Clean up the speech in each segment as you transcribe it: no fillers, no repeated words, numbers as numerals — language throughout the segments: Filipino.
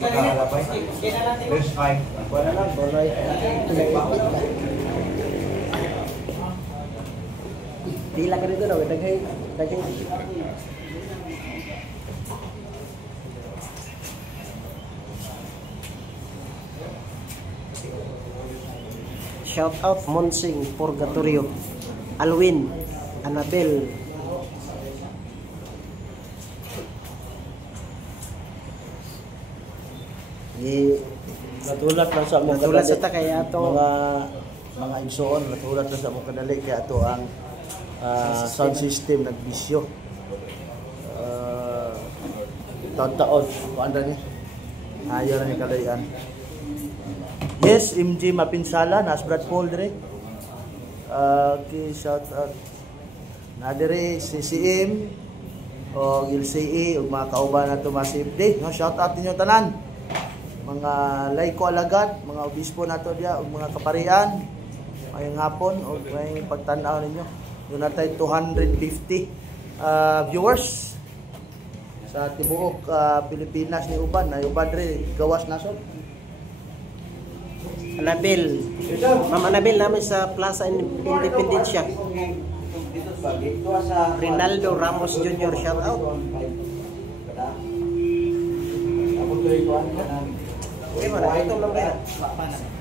Verse 5. Wala lang, wala. Tila ka dito daw, daghay. Shout out Monsing, Purgatorio, Alwin, Annabel. Natulat lang sa mga natulat sa ta kaya ato mga igsoon, natulat lang sa mga kadali kaya ato ang sound system nagbisyo. Taon-taon, kuanda ni. Ayaw na ni kalayan. Yes, MJ Mapinsala, nas Brad Paul dire. Okay, shout out. Na dire CCM o LCE ug mga kauban nato Massive Day. No, shout out ninyo tanan. Mga layko alagad, mga obispo nato diya ug mga kaparian. Mayong hapon ug may pagtan-aw ninyo. Doon natay 250 viewers sa tibuok Pilipinas ni uban, ay uban rin gawas nasod. Annabel. Ma'am Annabel namin sa Plaza Independencia. Rinaldo Ramos Jr. shout out. Okay, mana ito lang kaya.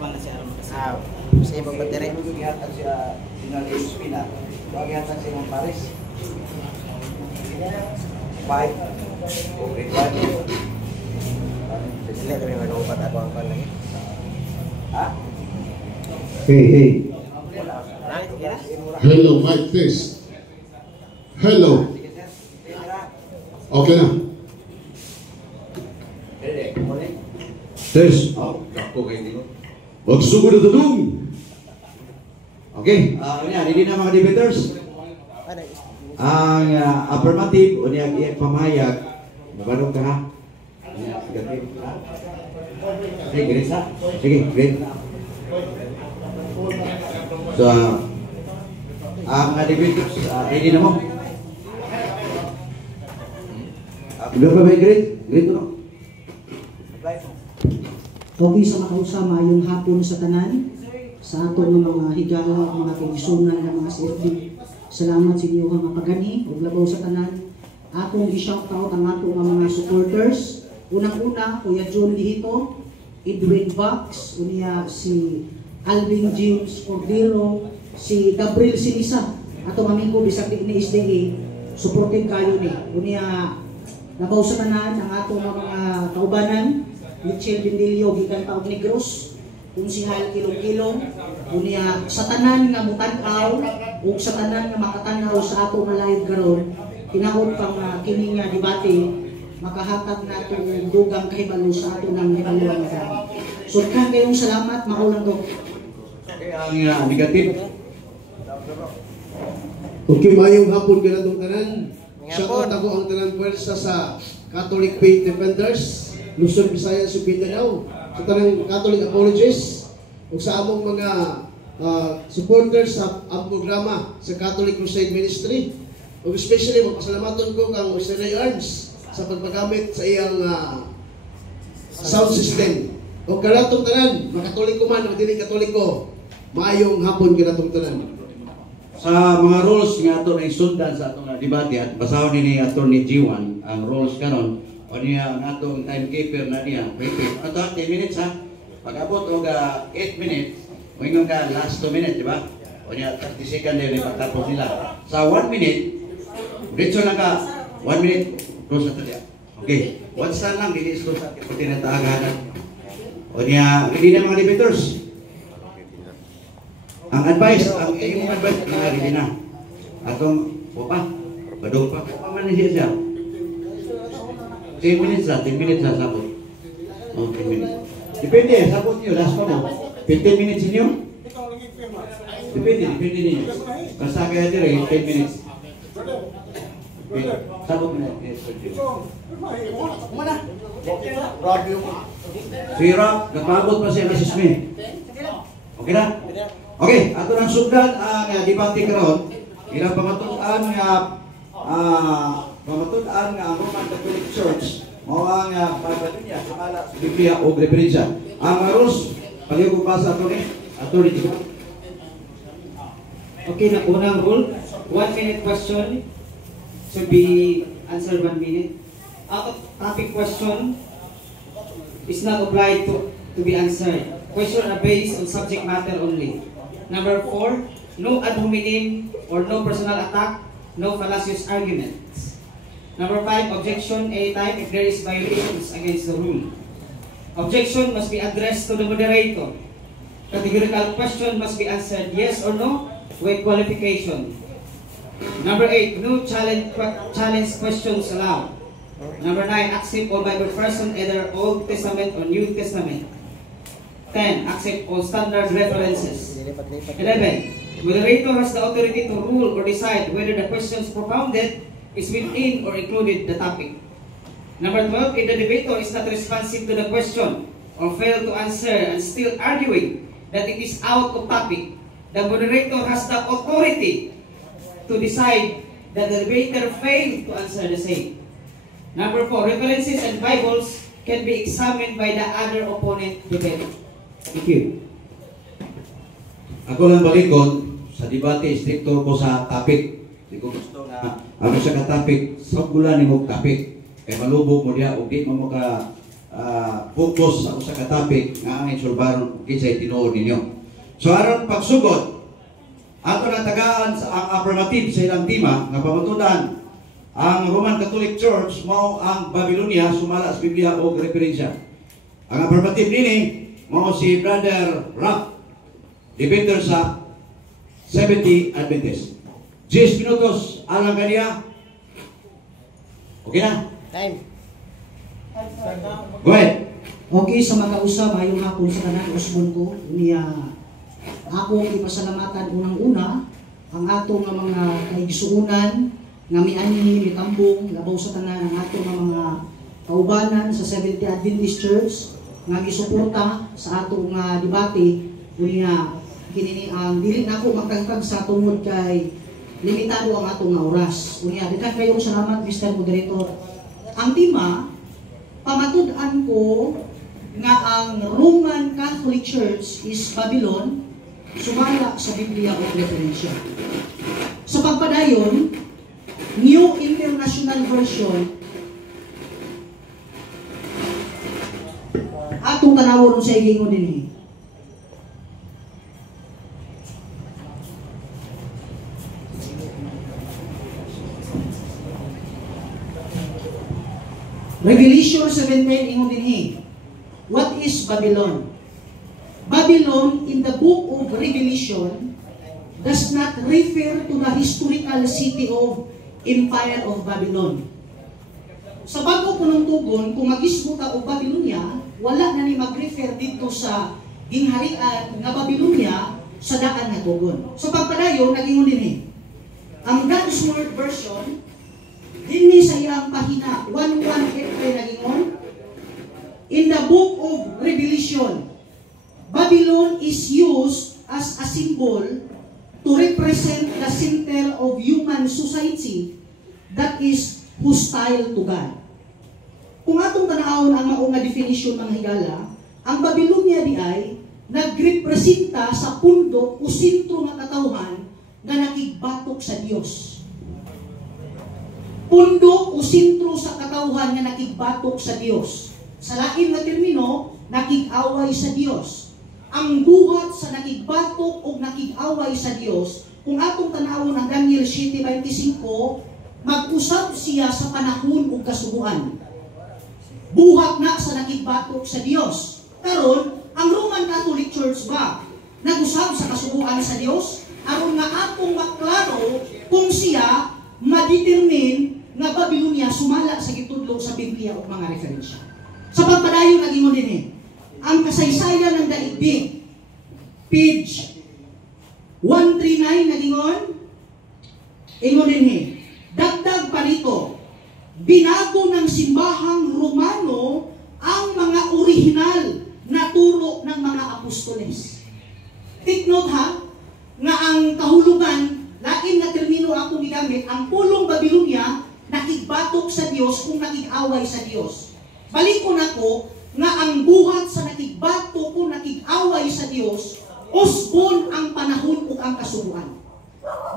Wala siya alam kasi. Sa ibang battery. Gihatag siya dinali Espina. Gihatag siya ng Paris. 5. Okay, 5. Sila kami manupat ako ang lagi. Ha? Hey. Hello, mic test. Hello. Okay na. Test. Magsugod na tanong. Okay. Hindi na mga debaters. Ang affirmative o niya pamayag. Mabarong ka ha? Sige, great ha? Sige, great. So, ang debaters, hindi na mo. Iba pa ba great? Great o no? Okay sa makausa, mayong hapon sa tanan, sa ato ng mga higala, mga kaigsunan ng mga CFD. Salamat sa inyo nga pagani, ug labaw sa tanan. Akong i-shout out ang ato ng mga supporters. Unang-una, Kuya John Lihito, Edwin Vax, unya si Alvin James Cordero, si Gabriel Sinisa, ato amigo bisag ni SDA, supported kayo ni. Unya labaw sa tanan ang ato ng mga kaubanan. Michelle Bindilio, gikan taog Negros, kung si Hal Kilong-Kilong, unya sa tanan nga mutanaw, o sa tanan nga makatanaw sa ato nga live karon, tinahod pang kini nga debate, makahatag nato ng dugang kahibalo sa ato ng hibaluan nga. So kayong salamat, maulang do. Ang negative. Okay, mayong hapon ka na itong tanan. Shout out ako ang tanan pwersa sa Catholic Faith Defenders, Luzon, Visayas, ug Mindanao, sa tanang Catholic Apologists, ug sa among mga supporters sa ang programa sa Catholic Crusade Ministry, ug especially magpasalamaton ko kang Osenay Arms sa pagpagamit sa iyang sound system. Ug kanatong tanan, mga Katoliko man o dili Katoliko, maayong hapon kanatong tanan. Sa mga rules nga ato na isundan sa atong debate at basahon ni Attorney G1 ang rules karon o niya ang atong timekeeper na niya prepare. Ato 10 minutes ha. Pag-abot og 8 minutes, moingon ka last 2 minutes, di ba? O niya 30 second din pagtapos nila. Sa 1 minute, diretso lang ka 1 minute close ato diya. Okay. One stand lang dili close ato pati na taaganan. O niya hindi na mga debaters. Ang advice, ang iyong advice na hindi na. Atong pa, badong pa man siya. 10 minutes lang, 10 minutes lang sabot. Oh, 10 minutes. Depende, sabot niyo, last pa mo. 15 minutes niyo? Depende niyo. Basta kaya dire, 10 minutes. Sabot mo na. Sira, nagpabot pa siya na si Smith. Okay na? Okay, ato nang sugdan ang debate karon. Ilang pamatuan nga ang Roman Catholic Church Mao ang Babilonia sumala sa Biblia o referensya. Ang rules paliw ko basa ato ni Attorney Jiwan. Okay, na unang rule, 1 minute question should be answered 1 minute. Out of topic question is not obliged to be answered. Questions are based on subject matter only. Number 4, no ad hominem or no personal attack, no fallacious arguments. Number 5, objection anytime if there is violations against the rule. Objection must be addressed to the moderator. Categorical question must be answered yes or no with qualification. Number 8, no challenge questions allowed. Number 9, accept all Bible version, either Old Testament or New Testament. 10, accept all standard references. 11, moderator has the authority to rule or decide whether the questions propounded is within or included the topic. Number 12, if the debater is not responsive to the question or fail to answer and still arguing that it is out of topic, the moderator has the authority to decide that the debater failed to answer the same. Number 4, references and Bibles can be examined by the other opponent debater. Thank you. Ako lang balikod sa debate, stricto ko sa topic. Di ko gusto na ano sa ka-topic, sagulan ni mo topic. Kaya malubog mo diya, o di mo ka focus sa usa ka topic nga ang insulbaron kinsay tinuod ninyo. So aron pagsugod, ato na tagaan sa ang affirmative sa ilang tema nga pamatudan ang Roman Catholic Church mao ang Babilonia sumala sa Biblia o referensya. Ang affirmative nini mao si Brother Rock, defender sa 70 Adventist. 10 minutos alang kaniya. Okay na? Time. Go ahead. Okay, sa mga usab, ayong hapon sa tanan usbon ko, niya ako ipasalamatan unang-una ang ato nga mga kaigsuunan nga mianhi mitambong labaw sa tanan ang ato nga mga kaubanan sa 70 Adventist Church nga gisuporta sa ato nga debate unya kini ang dili nako magtagtag sa tungod kay limitado ang ato nga oras. Unya daghan kayong salamat Mr. Moderator. Ang tema pamatud-an ko nga ang Roman Catholic Church is Babylon sumala sa Biblia o referensya. Sa pagpadayon, New International Version atong tanawon sa igingon dinhi. Revelation 7:10 ingon dinhi. What is Babylon? Babylon in the book of Revelation does not refer to the historical city of Empire of Babylon. Sa bago punong tugon, kung magismuta o Babylonia, wala na ni mag-refer dito sa gingharian nga Babylonia sa daan nga tugon. So pagpadayon, nagingon dinhi. Ang God's Word version, dinhi sa iyang pahina 1:1 nagingon, in the book of Revelation, Babylon is used as a symbol to represent the center of human society that is hostile to God. Kung atong tanawon ang mao nga definition mga higala, ang Babylonia di ay nagrepresenta sa pundok o sentro nga katawhan nga nakigbatok sa Dios. Pundok o sentro sa katawhan nga nakigbatok sa Dios. Sa lain nga termino, nakig-away sa Dios. Ang buhat sa nakigbatok o nakig-away sa Dios, kung atong tanawon ang Daniel 7:25, mag-usab siya sa panahon ug kasubuan. Buhat na sa nakigbatok sa Dios. Karon, ang Roman Catholic Church ba nag-usab sa kasubuan sa Dios? Aron nga atong maklaro kung siya ma-determine nga Babylonia sumala sa gitudlo sa Biblia o mga referensya. Sa pagpadayon nagingon dinhi, ang kasaysayan ng daigdig, page 139 nagingon, ingon dinhi, dagdag pa rito, binago ng simbahang Romano ang mga orihinal na turo ng mga apostoles. Take note ha, nga ang kahulugan, lain na termino akong gigamit, ang pulong Babylonia nakigbatok sa Dios kung nakig-away sa Dios. balikon ako nga ang buhat sa nakigbato ko nakig-away sa Dios usbon ang panahon ug ang kasubuan.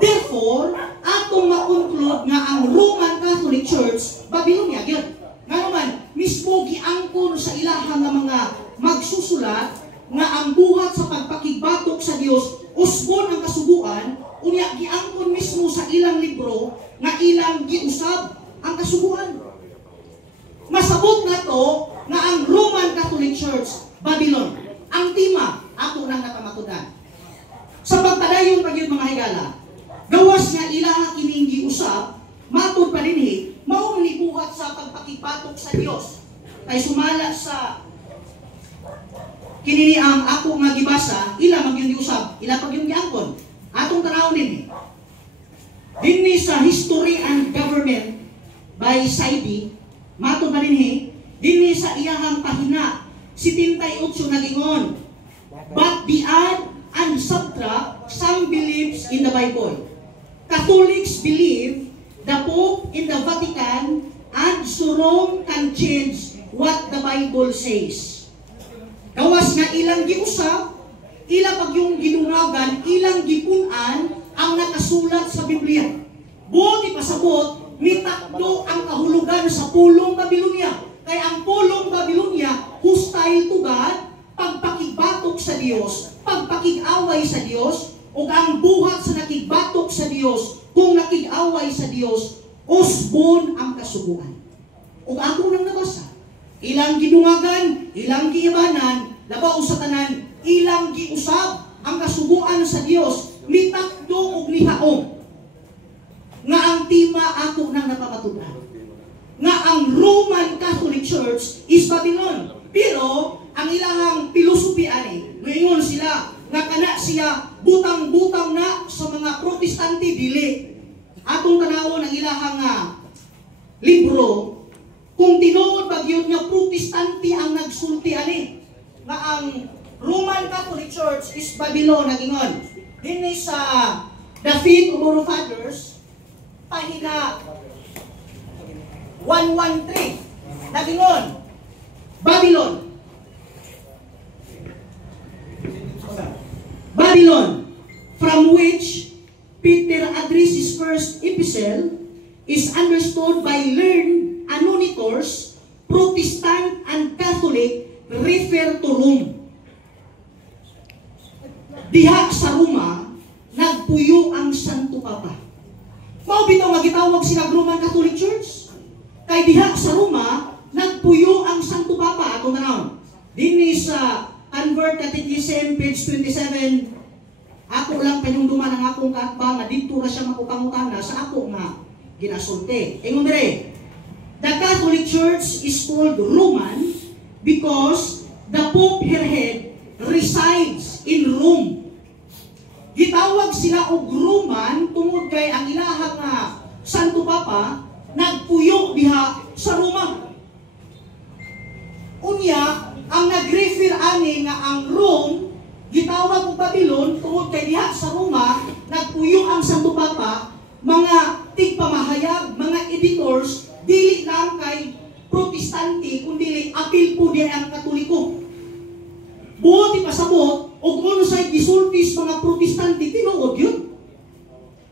Therefore, atong ma-conclude nga ang Roman Catholic Church Babylonia gyud. Nga naman mismo giangkon sa ilahang nga mga magsusulat nga ang buhat sa pagpakigbatok sa Dios usbon ang kasubuan, unya giangkon mismo sa ilang libro nga ilang giusab ang kasubuan. Masabot na to nga ang Roman Catholic Church Babylon ang tema ato nang napamatudan. Sa pagpadayon pagyud mga higala, gawas nga ilaha kining giusab, matud pa dinhi, mao ni buhat sa pagpakigbatok sa Dios. Kay sumala sa kinini ang ako nga gibasa, ila magyud giusab, ila pag yung giangkon. Atong tanawon dinhi sa History and Government by Saidi, matud pa dinhi, dinhi sa iyahang pahina 78 nagingon, but the add and subtract some beliefs in the Bible. Catholics believe the Pope in the Vatican and so Rome can change what the Bible says. Gawas nga ilang giusab, ilang pag yung ginungagan, ilang gipunan ang nakasulat sa Biblia. Buti pasabot, mitakdo ang kahulugan sa pulong Babylonia. Kaya ang pulong Babylonia, hostile to God, pagpakigbatok sa Dios, pagpakig-away sa Dios, o ang buhat sa nakigbatok sa Dios, kung nakig-away sa Dios, usbon ang kasubuan. O ako nang nabasa, ilang gidungagan, ilang giibanan, labaw sa tanan, ilang giusab ang kasubuan sa Dios, mitakdo og nihaom. Nga ang tema ako nang napamatudan, nga ang Roman Catholic Church is Babylon. Pero ang ilahang pilosopi ani, ngayon sila nga kana siya butang-butang na sa mga Protestante dili. Atong tanawon ang ilahang libro, kung tinuod bagyod nga Protestante ang nagsulti ani, nga ang Roman Catholic Church is Babylon nagingon. Dinhi sa The Faith of Our Fathers, pahina 113 nagingon, Babylon. Babylon, from which Peter addressed his first epistle, is understood by learned anonitors, Protestant and Catholic, refer to Rome. Diha sa Roma, nagpuyo ang Santo Papa. Mao bitaw nga gitawag sila Roman Catholic Church. Kay diha sa Roma, nagpuyo ang Santo Papa. Atong tanawon, dinhi sa Convert Catechism, page 27, ako lang panungduman ang akong kaatbang nga dito ra siya makupangutana sa ako nga ginasulti. Ingon dire, the Catholic Church is called Roman because the Pope her head resides in Rome. Gitawag sila og Roman tungod kay ang ilahang Santo Papa nagpuyo diha sa Roma. Unya, ang nag-refer ani nga ang Rome gitawag og Babylon tungod kay diha sa Roma nagpuyo ang Santo Papa, mga tigpamahayag, mga editors, dili lang kay Protestante kundi apil po diha ang Katoliko. Buti pasabot og unsay gisultis mga Protestante tinuod yun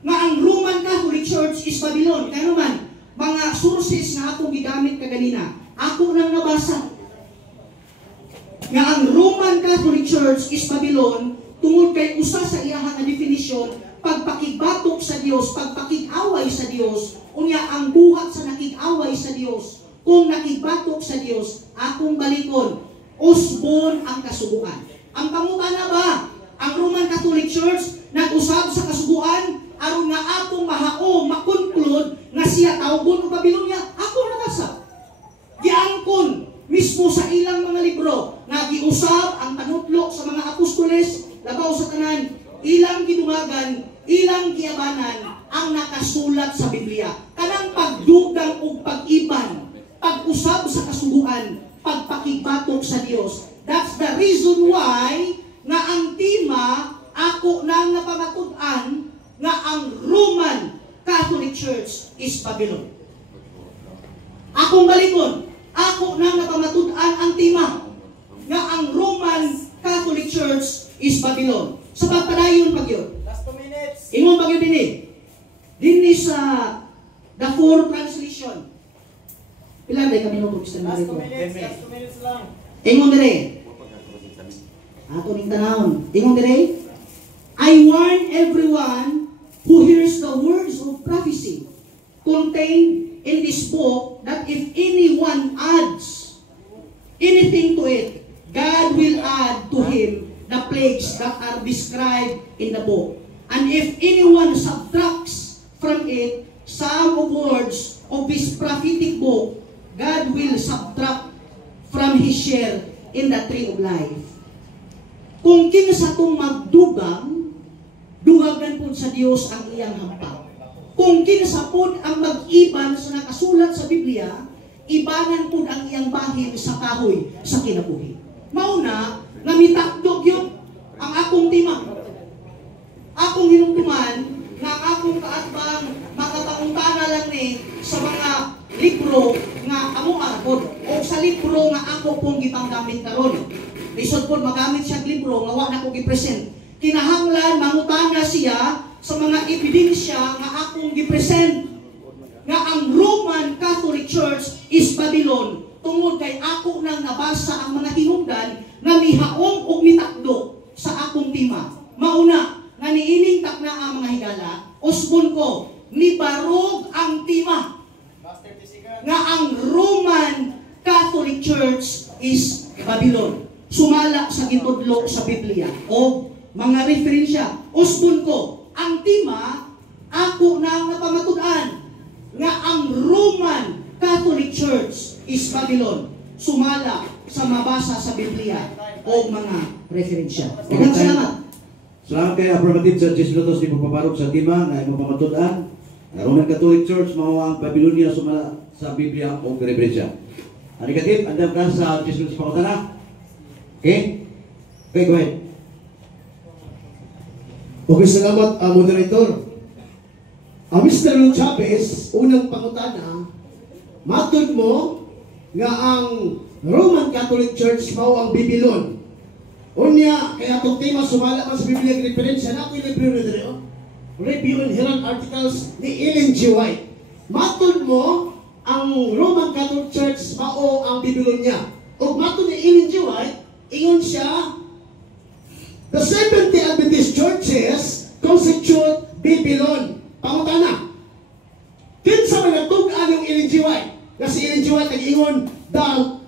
nga ang Roman Catholic Church is Babylon. Kaya naman mga sources nga akong gigamit kaganina, ako nang nabasa nga ang Roman Catholic Church is Babylon tungod kay usa sa iyahang nga definition, pagpakigbatok sa Dios, pagpakig-away sa Dios, unya ang buhat sa nakig-away sa Dios, kung nakigbatok sa Dios, akong balikon, usbon ang kasubuan. Ang pangutana ba, ang Roman Catholic Church nag-usab sa kasubuan aron nga atong mahao, makonklud nga siya tawgon og Babylonia? Ako nabasa. Giangkon mismo sa ilang mga libro nga giusab ang panutlo sa mga apostoles, labaw sa tanan, ilang gidumagan, ilang giabanan ang nakasulat sa Biblia. Kanang pagdugang ug pag-iban, pag-usab sa kasubuan, pagpakigbatok sa Dios. That's the reason why nga ang tema ako nang napamatud-an nga ang Roman Catholic Church is Babylon. Akong balikon, ako na napamatud-an ang tema nga ang Roman Catholic Church is Babylon. Sa pagpadayon pag yun. Last 2 minutes. Ingon pag yun din sa the four translation. Ilan day kami nung gusto Last 2 nito? minutes. Last 2 minutes lang. Ingon dire. Ato ning tanawon. Ingon dire. I warn everyone who hears the words of prophecy contained in this book that if anyone adds anything to it, God will add to him the plagues that are described in the book. And if anyone subtracts from it some of words of this prophetic book, God will subtract from his share in the tree of life. Kung kinsa tong magdugang, duhagan po sa Dios ang iyang hampang. Kung kinsa po ang mag-iban sa nakasulat sa Biblia, ibanan po ang iyang bahin sa kahoy sa kinabuhi. Mauna, namitakdog yun ang akong tema. Akong hinungtuman na ang akong kaatbang makapauntana lang ni sa mga libro nga amo arapod o sa libro nga ako pong gipanggamit karon. Lisod po magamit siya libro nga wa na ko gipresent. Kinahanglan mangutana siya sa mga ebidensya nga akong gipresent nga ang Roman Catholic Church is Babylon tungod kay ako nang nabasa ang mga hinungdan nga mihaom og mitakdo sa akong tema. Mauna nga niining takna ang mga higala, usbon ko nibarog ang tema nga ang Roman Catholic Church is Babylon. Sumala sa gitudlo sa Biblia o mga referensya. Usbon ko, ang tema, ako na napamatud-an nga ang Roman Catholic Church is Babylon. Sumala sa mabasa sa Biblia o mga referensya. Daghang salamat. Salamat kay affirmative sa 10 minutos ni papabarog sa tema na ipapamatud-an. Ang Roman Catholic Church mao ang Babylonia sumala sa Biblia o referensya. Ang negative, andam ka sa 10 minutos pangutana. Okay? Okay, go ahead. Okay, salamat, moderator. Mr. Lou Chavez, unang pangutana, matod mo nga ang Roman Catholic Church mao ang Babylon. Unya, kaya itong tema sumala man sa Biblia ng referensya na ako yung libro na dito. Review and Herald Articles ni Ellen G. White. Matod mo ang Roman Catholic Church mao ang Babylonia. O matod ni Ellen G. White, ingon siya, the 70 Adventist churches constitute Babylon. Pangutana. Kinsa man nagtug-an yung Ellen G. White? Kasi Ellen G. White nag-ingon the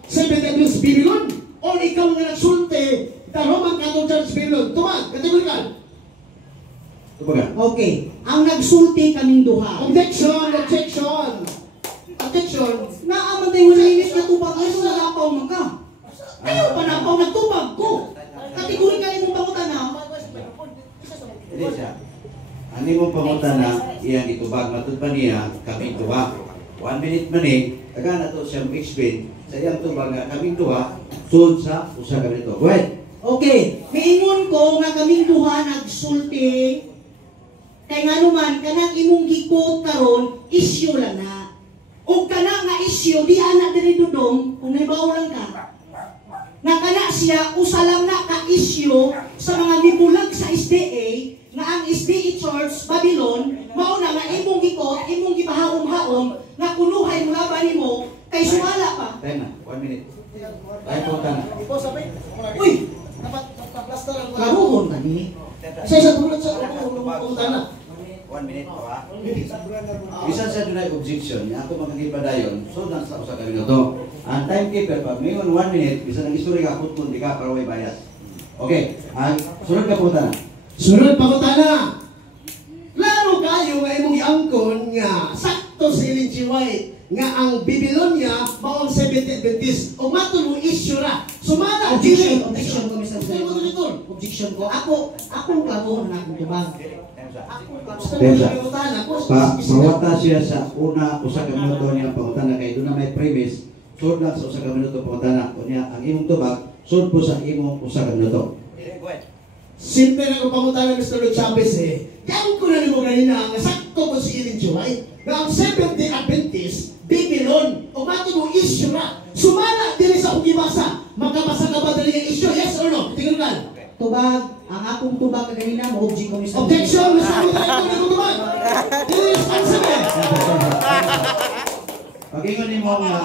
70 Adventist Babylon o ikaw nga nagsulti the Roman Catholic Church Babylon. Tumag, kategorikal. Tumaga. Okay. Ang nagsulti kaming duha. Objection, objection. Objection. Naaman tayo sa inis na tubag. Ano nalapaw mo ka? Ayaw pa napaw, nagtubag ko. Kategorikal mong pangutana. Hindi siya. Ano mong pangutana, iyang itubag matud pa niya, kami tuwa. 1 minute manig, taga na to siyang explain sa iyang tubag nga kaming tuwa, sunod sa usa kami ito. Go ahead. Okay. Miingon ko nga kaming duha nagsulti. Kay nga naman, kanang imong gikot karon isyu lang na. O kana nga isyu, di anak diri dudong, kung naibaw lang ka. Nga kana siya, usa lang na ka-isyu sa mga mibulag sa SDA, nga ang SDA Church, Babylon, mauna nga imong gikot, imong gipahaom-haom, nga kunuhay mo laban nimo kay sumala pa. Time na, 1 minute. Tayo po na. Uy! Basta lang. Karuhon ka ni. Sa tulad sa pangutana. 1 minute po ha. Bisan sa dunay objection, nga ako magkakipadayon, so nang sa usa ka minuto. Ang timekeeper pa, mayroon 1 minute, bisan ang istorya ka putpun, di ka para may bayad. Okay, sunod ka po na. Sunod pangutana. Laro kayo nga imong iangkon nga sakto si Ellen G. White nga ang Babylonia maong 70 Adventist o matod mo issue ra. Sumala Objection ko, Mr. Senator. Senator. Objection ko. Akong karoon na akong tubag. Pawata siya sa una usa ka minuto niya pangutana kay doon na may premise. Sud na sa usa ka minuto pangutana kunya ang imong tubag sud po sa imong usa ka minuto. Simple na kung pangutana Mr. Lou Chavez Diyan ko na nimo ganina nga sakto ko si Ellen G. White nga ang 70 Adventist Babylon o matod mo issue ra. Sumala diri sa akong gibasa. Makabasa ka ba diri ang issue? Yes or no? Tingnan. Tubag, ang akong tubag kaganina mo object ko Mr. Objection, Mr. Moderator, na tubag. Irresponsible. Pag-ingon ni mo nga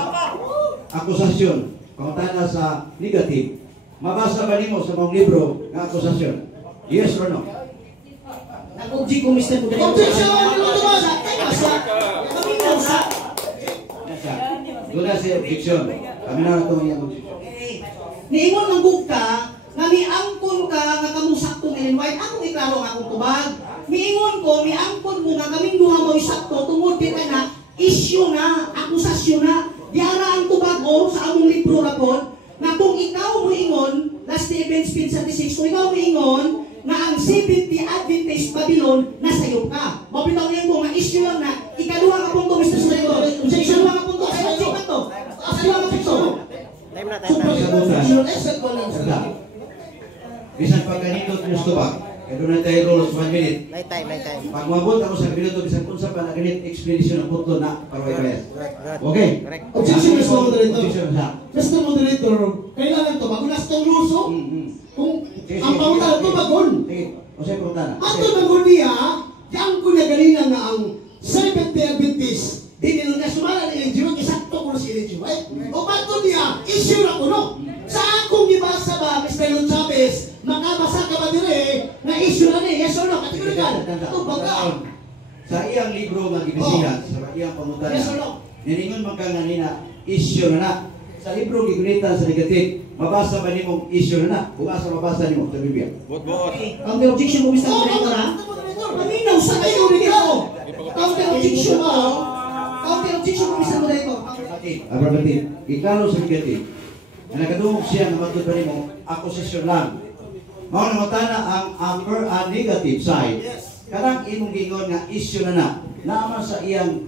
akusasyon, pangutana sa negative, mabasa ba nimo sa mong libro nga akusasyon? Yes or no? Ang object ko Mr. Moderator. Objection, na tubag. Basta, kaminaw sa. Doon na si objection. Kami na ito yung objection. Niingon ng bugka, nga miangkon ka nga kamusakto ni White, akong iklaro ang akong tubag. Miingon ko, miangkon mo nga kaming duha mo isakto, tungod kita na, issue na, akusasyon na. Diara ang tubag o sa among libro rapon, na kung ikaw mo ingon, last event speed 36, kung ikaw mo ingon, na ang 70 Adventist Babylon, nasayop ka. Mabitaw niyan ko, nga issue lang na, ikaduha ka punto, Mr. Senator. Ikaduha ka punto, sa object na to. Ikaduha ka punto. Time na. Bisan pag ganito gusto ba? Kaya doon na tayo rules 1 minute. May time. Pag mabot ako sa minuto, bisan kung sa pa na ganit explanation ng putlo na parway-bayas. Good. Okay? Correct. Objection, Mr. Moderator. Objection sa. Mr. Moderator, kailangan to, magulas tong luso. Kung ang pangutan to bagon. Sige. O sa'yo pangutana. Ato bagon niya, yang ko na ganina nga ang 70 Adventist. Di nilo na sumala ni Elenjo, isakto ko na si Elenjo. O bagon niya, issue na ko no. Sa akong gibasa ba, Mr. Lon Chavez, makabasa ka ba dire na issue na ni? Yes or no? Kategorical. Ito baga. Sa iyang libro nga gibisihan, sa iyang pangutana. Yes or no? Niningon man ka nga nina, issue na na. Sa libro gigulitan sa negative, mabasa ba nimong issue na na? Kung asa mabasa nimo sa Biblia? Counter objection mo, Mr. Moderator, ha? Paminaw sa kayo rin ito. Counter objection mo. Counter objection mo, Mr. Moderator. Abrabatit, iklaro sa negative. Na nakadungog siya na matod pa nimo, akusasyon lang. Mao na matana ang negative side. Kanang imong gingon nga issue na na, naman sa iyang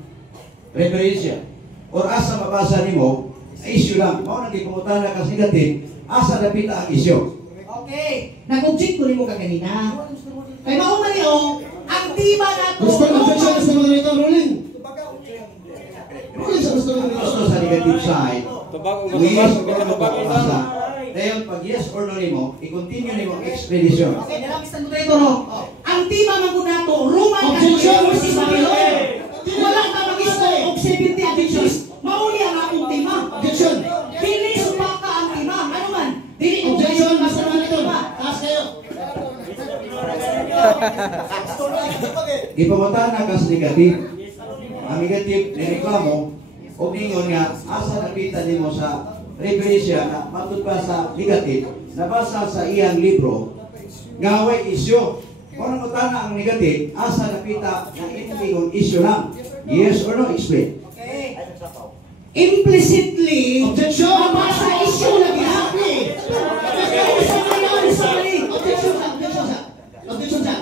referensya. Or asa mabasa nimo, issue lang. Mao na gipangutana ka sa negative, asa napita ang issue. Okay. Nag-object ko rin mo kaganina. Kaya mauna niyo, ang tiba na ito. Mr. Moderator, ruling. Ruling sa Mr. Moderator. Gusto sa negative side, yes or no mabasa. Dahil pag yes or no nimo, i-continue nimo ang explanation. Okay, nila Mr. Moderator, ang tiba man ko na ito, Roman Objection, Catholic Mr. Moderator. Wala na mag-isto og 70 Adventist. Mauli ang akong tima. Objection. Dili supaka ang tima. Ano man? Dili ko Objection, kayo Mr. Moderator. Taas kayo. Ipamutana ka sa negative. Ang negative nireklamo, o ningon nga, asa napita nimo sa referensya na matod pa sa negative, nabasa sa iyang libro, nga way issue. Kung mutana ang negative, asa napita ng imong issue lang. Yes or no? Explain. implicitly Objection. mabasa issue na gihapli. Objection sa. Objection sa.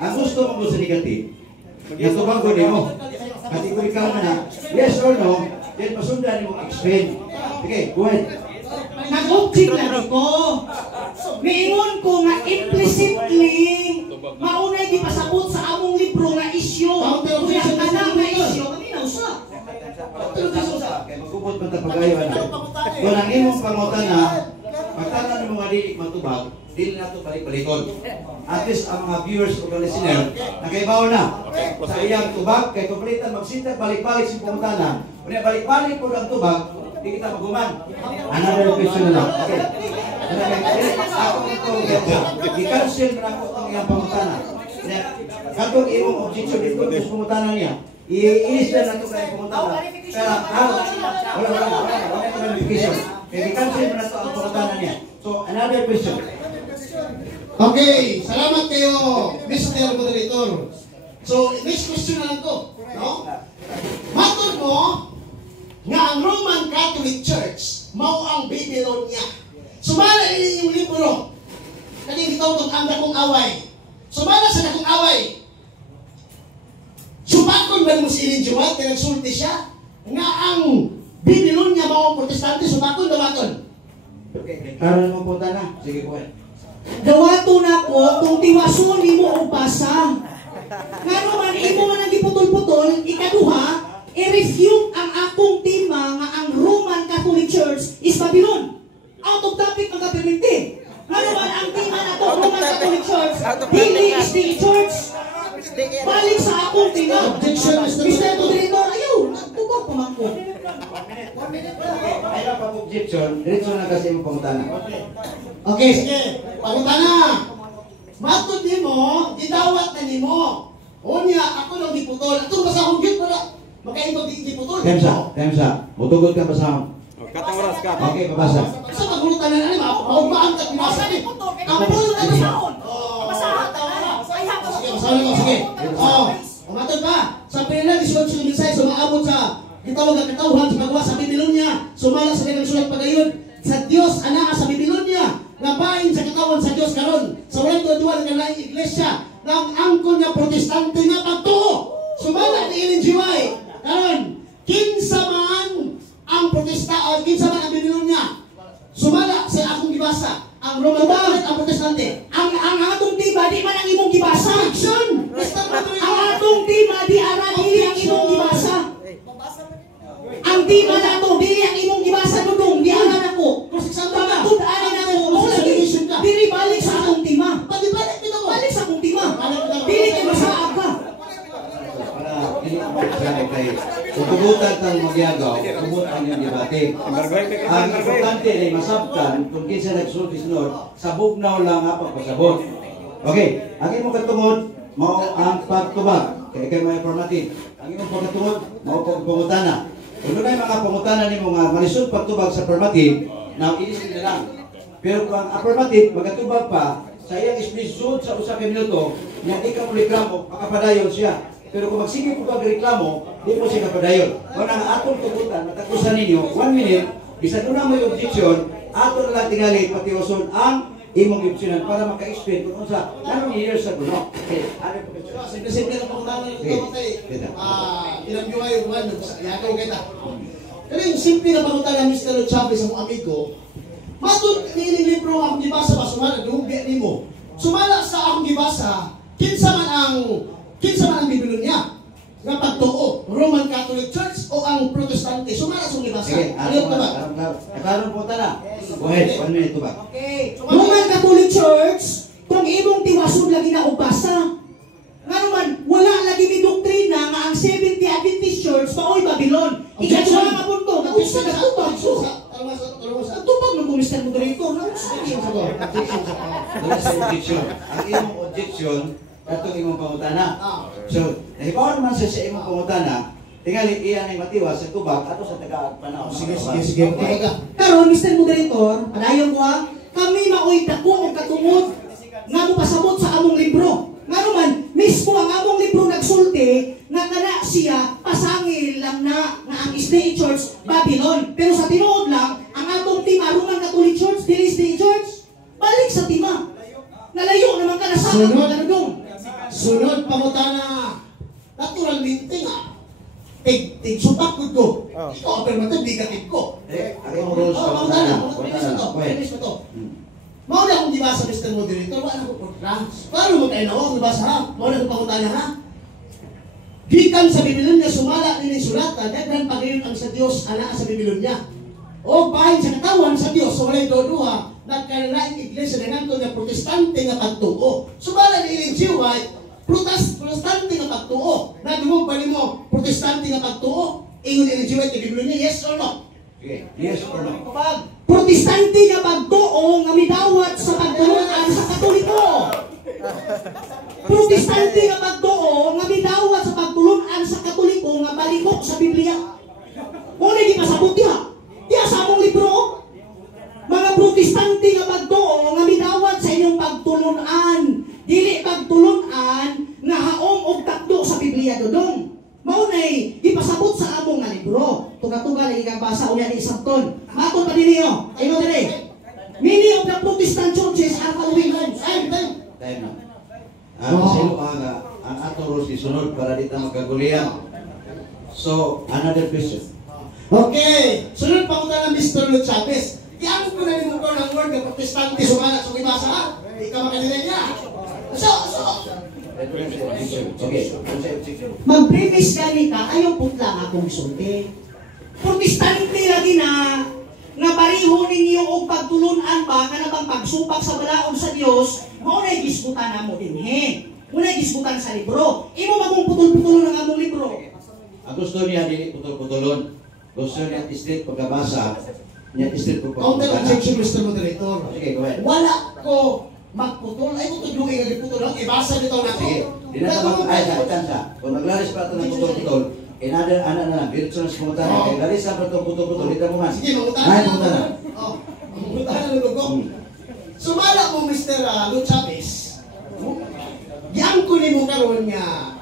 Ang gusto mo sa negative, natubang ko nimo. Kategorikal na, yes or no, then pasundan mo explain. Okay, go ahead. Nag-object na ko. Miingon ko nga implicitly maunay di pasabot sa among libro nga issue. Kuya kanang nga issue, kaminaw sa. Kaya magkupot man ta pagayon. Kung ang imong pangutana, pagtatan mo nga dili matubag, dili na ito balik-balikon. At least ang mga viewers o listener, nakaibaw na sa iyang tubag, kay kumplitan magsintag balik-balik sa pangutana. Kung balik-balik po ang tubag, di kita maguman. Another question na lang. Okay. Ako ito, i-cancel mo na ako itong iyang pangutana. Katong imong objection dito sa pangutana niya, i-inis na ito kaya pangutana. Pero wala clarification. Kaya i-cancel mo na ito ang pangutana niya. So, another question. Okay, salamat kayo, Mr. Moderator. So, next question na lang to. No? Matod mo, nga ang Roman Catholic Church, mao ang Babylonia. Sumala ini yung libro. Kani ito ang dakong away. Sumala sa dakong away. Sumakon ba mo si Ellen G. White kaya nagsulti siya? Nga ang Babylonia mao ang protestante, sumakon dawaton. Okay, karon mo punta na. Sige po. Dawato na ko kung tiwason nimo og basa. Ngano man imo man ang giputol-putol putol, ikaduha, i-refute ang akong tema nga ang Roman Catholic Church is Babylon. Out of topic ang kapirminti. Ano man ang tema na to, Roman Catholic Church, dili is the church. Balik sa akong tema. Objection, Mr. Mr. Moderator, ayaw, tubag pamangko. Ay lang pag-objection, diretso na kasi yung pangutana. Okay, sige. Pangutana. Matod nimo, gidawat na nimo. Unya, ako lang giputol. Atong basahon gyud para makaingon di giputol. Temsa. Mutugod ka basahon. Katang oras ka. Okay, babasa. Sa pagulutan na ani, maugmaan ka pinasa ni. Ang pulo na basahon. Basahan ka na. Sige, basahin ko, sige. Matod pa. Sa pinila 18:16 sumaabot sa gitawag ang katawhan sa pagwa sa Babylonia. Sumala sa daghang sulat pagayon sa Dios anaa sa Babylonia. Nabahin sa katawan sa Dios karon. Sa walang tuwa ng laing iglesia nang angkon nga protestante nga pagtuo. Sumala ni Ellen G. White. Karon, kinsa man ang protesta, kinsa man ang Babylonia. Sumala sa akong gibasa. Ang Roman Catholic ang protestante. Ang atong tema di man ang imong gibasa. Fiction! Ang atong tema di aran dili ang imong gibasa. Ang tema nato dili ang imong gibasa dudong di aran ako. Pagtud-an ako mo lagi. Dili balik sa akong tema. Balik sa akong tema. Dili kay masaag ka. Para hindi ako magsasabi kay tutugutan tang magyagaw, tumutan yung debate. Ang importante ay masabtan kung kinsa nagsulti sunod, sabog na lang nga pagpasabot. Okay, ang imong katungod, mao ang pagtubag. Kaya may informative. Ang imong pagkatungod, mao pagpangutana. Kung doon ay mga pangutana ni mga malisod pagtubag sa affirmative, na ilisin na lang. Pero kung ang affirmative, magkatubag pa, sa iyang ispisod sa usa ka minuto, nga di ka mo reklamo, makapadayon siya. Pero kung magsige po pag-reklamo, di mo siya kapadayon. Kung ang atong tugutan, matakusan ninyo, 1 minute, bisan doon na may objection, ato na lang tingali patiwason ang imong opsyonan para maka-explain kung sa anong years sa kuno. Okay, ano po ito? Simple-simple na pangutana nito kay ilang buhay one yakaw kita. Pero yung simple na pangutana Mr. Chavez ang amigo, matod nining libro ang gibasa ba sumala dubi nimo. Sumala sa akong gibasa, kinsa man ang Babylonia nga pagtuo, Roman Catholic Church o ang Protestante. Sumala sa gibasa. Sige, Ano ba? Karon po tala. Go ahead, 1 minute to ba? Okay. Roman Catholic Church, kung imong tiwasod lagi na ubasa. Nga naman, wala lagi ni doktrina nga ang Seventh-day Adventist Church mao'y Babylon. Ikaduha nga punto, nausa na tupag ko. Tupag ng Mr. Moderator. Objection. Ang imong objection, katong imong pangutana. So, nahibaw naman sa imong pangutana, tingali iyan ay matiwas sa tubag ato sa taga-panahon. Sige. Pero Mr. Moderator, padayon ko kami mao'y dako o katungod nga mo pasabot sa among libro. Nga naman, mismo ang among libro nagsulti nga kana siya pasangil lang na nga ang Stay Church Babylon. Pero sa tinuod lang, ang atong tema Roman Catholic Church, dili Stay Church, balik sa tema. Nalayo naman ka na sa akong Sunod pangutana. Naturalmente nga. Tig-supak ko. Ikaw affirmative, negative ko. Ang imong rules Pangutana. pangutana. Go ahead. Mauna akong gibasa, Mr. Moderator. Wala ko kontra. Paano mo tayo nawag nabasa ha? Mauna akong pangutana ha? Gikan sa Babylonia, sumala din ang sulat. Daghan pagayon ang sa Diyos, ana sa Babylonia. O bahin sa katawan sa Diyos, so walay doduha, nagkalaing iglesia na nga na protestante nga pagtuo. Sumala ni Ellen G. White, protestante nga pagtuo. Nagumog pa mo, protestante nga pagtuo. Ingon ni Ellen G. White, Babylonia, yes or no? Okay, yes or no? protestante nga pagtuo nga midawat sa pagtulungan sa Katoliko. Protestante nga pagtuo nga midawat sa pagtulungan sa Katoliko nga balikok sa Biblia. Kung hindi pasabot diha, diha sa among libro. Mga protestante nga pagtuo nga midawat sa inyong pagtulunan, dili pagtulunan nga haom og takdo sa Biblia dodong. Maunay ipasabot sa among nga libro. Tuga-tuga lagi kang basa unya ni Sabton. Maton pa dinyo. Ayo dire. Many of the Protestant churches are following homes. Time na. Sino ang ato rules isunod para dito magkagulian. So, another question. Okay, sunod pa ko na ng Mr. Lord Chavez. Iyan ko na rin mo ng word ng protestante sumala sa ibasa ha? Hindi ka makanila niya. So, Okay. Mag-premise gani ka, ayaw putla nga akong sulti. Protestante lagi na nga pariho ninyo og pagtulunan ba nga nabang pagsupak sa balaod sa Dios, mao na gisgutan namo dinhi. Muna gisgutan sa libro. Imo magong putol-putulon ang among libro. Ang gusto niya dili putol-putulon. Gusto niya straight pagkabasa. Niya straight Counter pagkabasa. objection, Mr. Moderator. Sige, go ahead. Wala ko magputol. Ay, kung tudlungin nga diputol lang, ibasa nito na Sige. Di na sa ay sa. Kung naglaris pa ito ng putol-putol, another ana na lang. Diretso na sa pumutana. Kaya laris sa ito putol-putol. Dito mo man. Sige, mangutana Ay, na. pumutana. Oh, mangutana na lugo. Sumala mo, Mr. Lou Chavez. Yan ko ni mo karon nga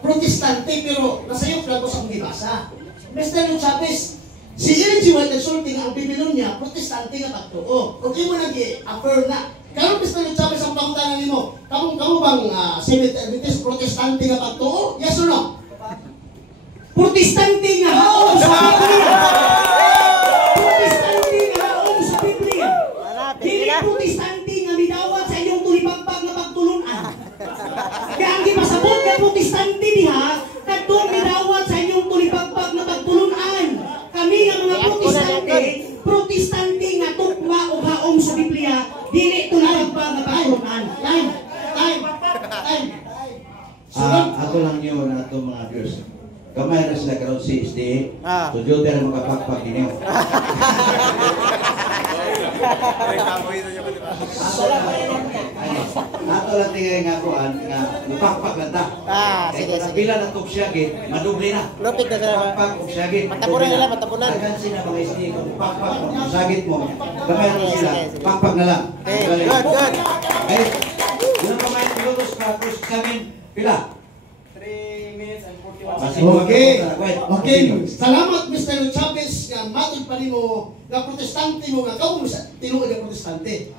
protestante pero nasayop lang ko sa kong ibasa. Mr. Lou Chavez, si Ellen G. White nagsulti nga ang Bibilon niya, protestante nga pagtuo. Okay mo nag-affirm na. Karon Mr. Lou Chavez, ang pangutanan nimo, kamo bang Seventh protestante nga pagtuo? Yes or no? Protestante nga haon sa Biblia. Protestante nga haon sa Biblia. Dili protestante nga midawat sa inyong tulipagpag na pagtulunan. Kaya ang gipasabot nga protestante diha, kadtong midawat sa inyong tulipagpag na pagtulunan. Kami nga mga protestante nga tukma o haom sa Biblia, dili tulipagpag na pagtulunan. Time. Ako lang yun na itong mga viewers. Kamay na sila karoon si SD. So, diyo tayo makapagpag ninyo. Ato lang tingay nga ko nga lupakpak lang ta. Sige. Pila na itong siyagit, madubli na. Lupit na sila ba? Lupakpak o siyagit. Matapunan nila, matapunan. Agan sila mga SD kung lupakpak o siyagit mo. Kamay na sila, pakpak na lang. Okay, good. Eh, yun ang kamay pilotos pa, kurs samin, pila? 3 minutes and 41 Okay. Salamat Mr. Lou Chavez nga matod pa nimo nga protestante mo nga kamo sa tinuod nga protestante.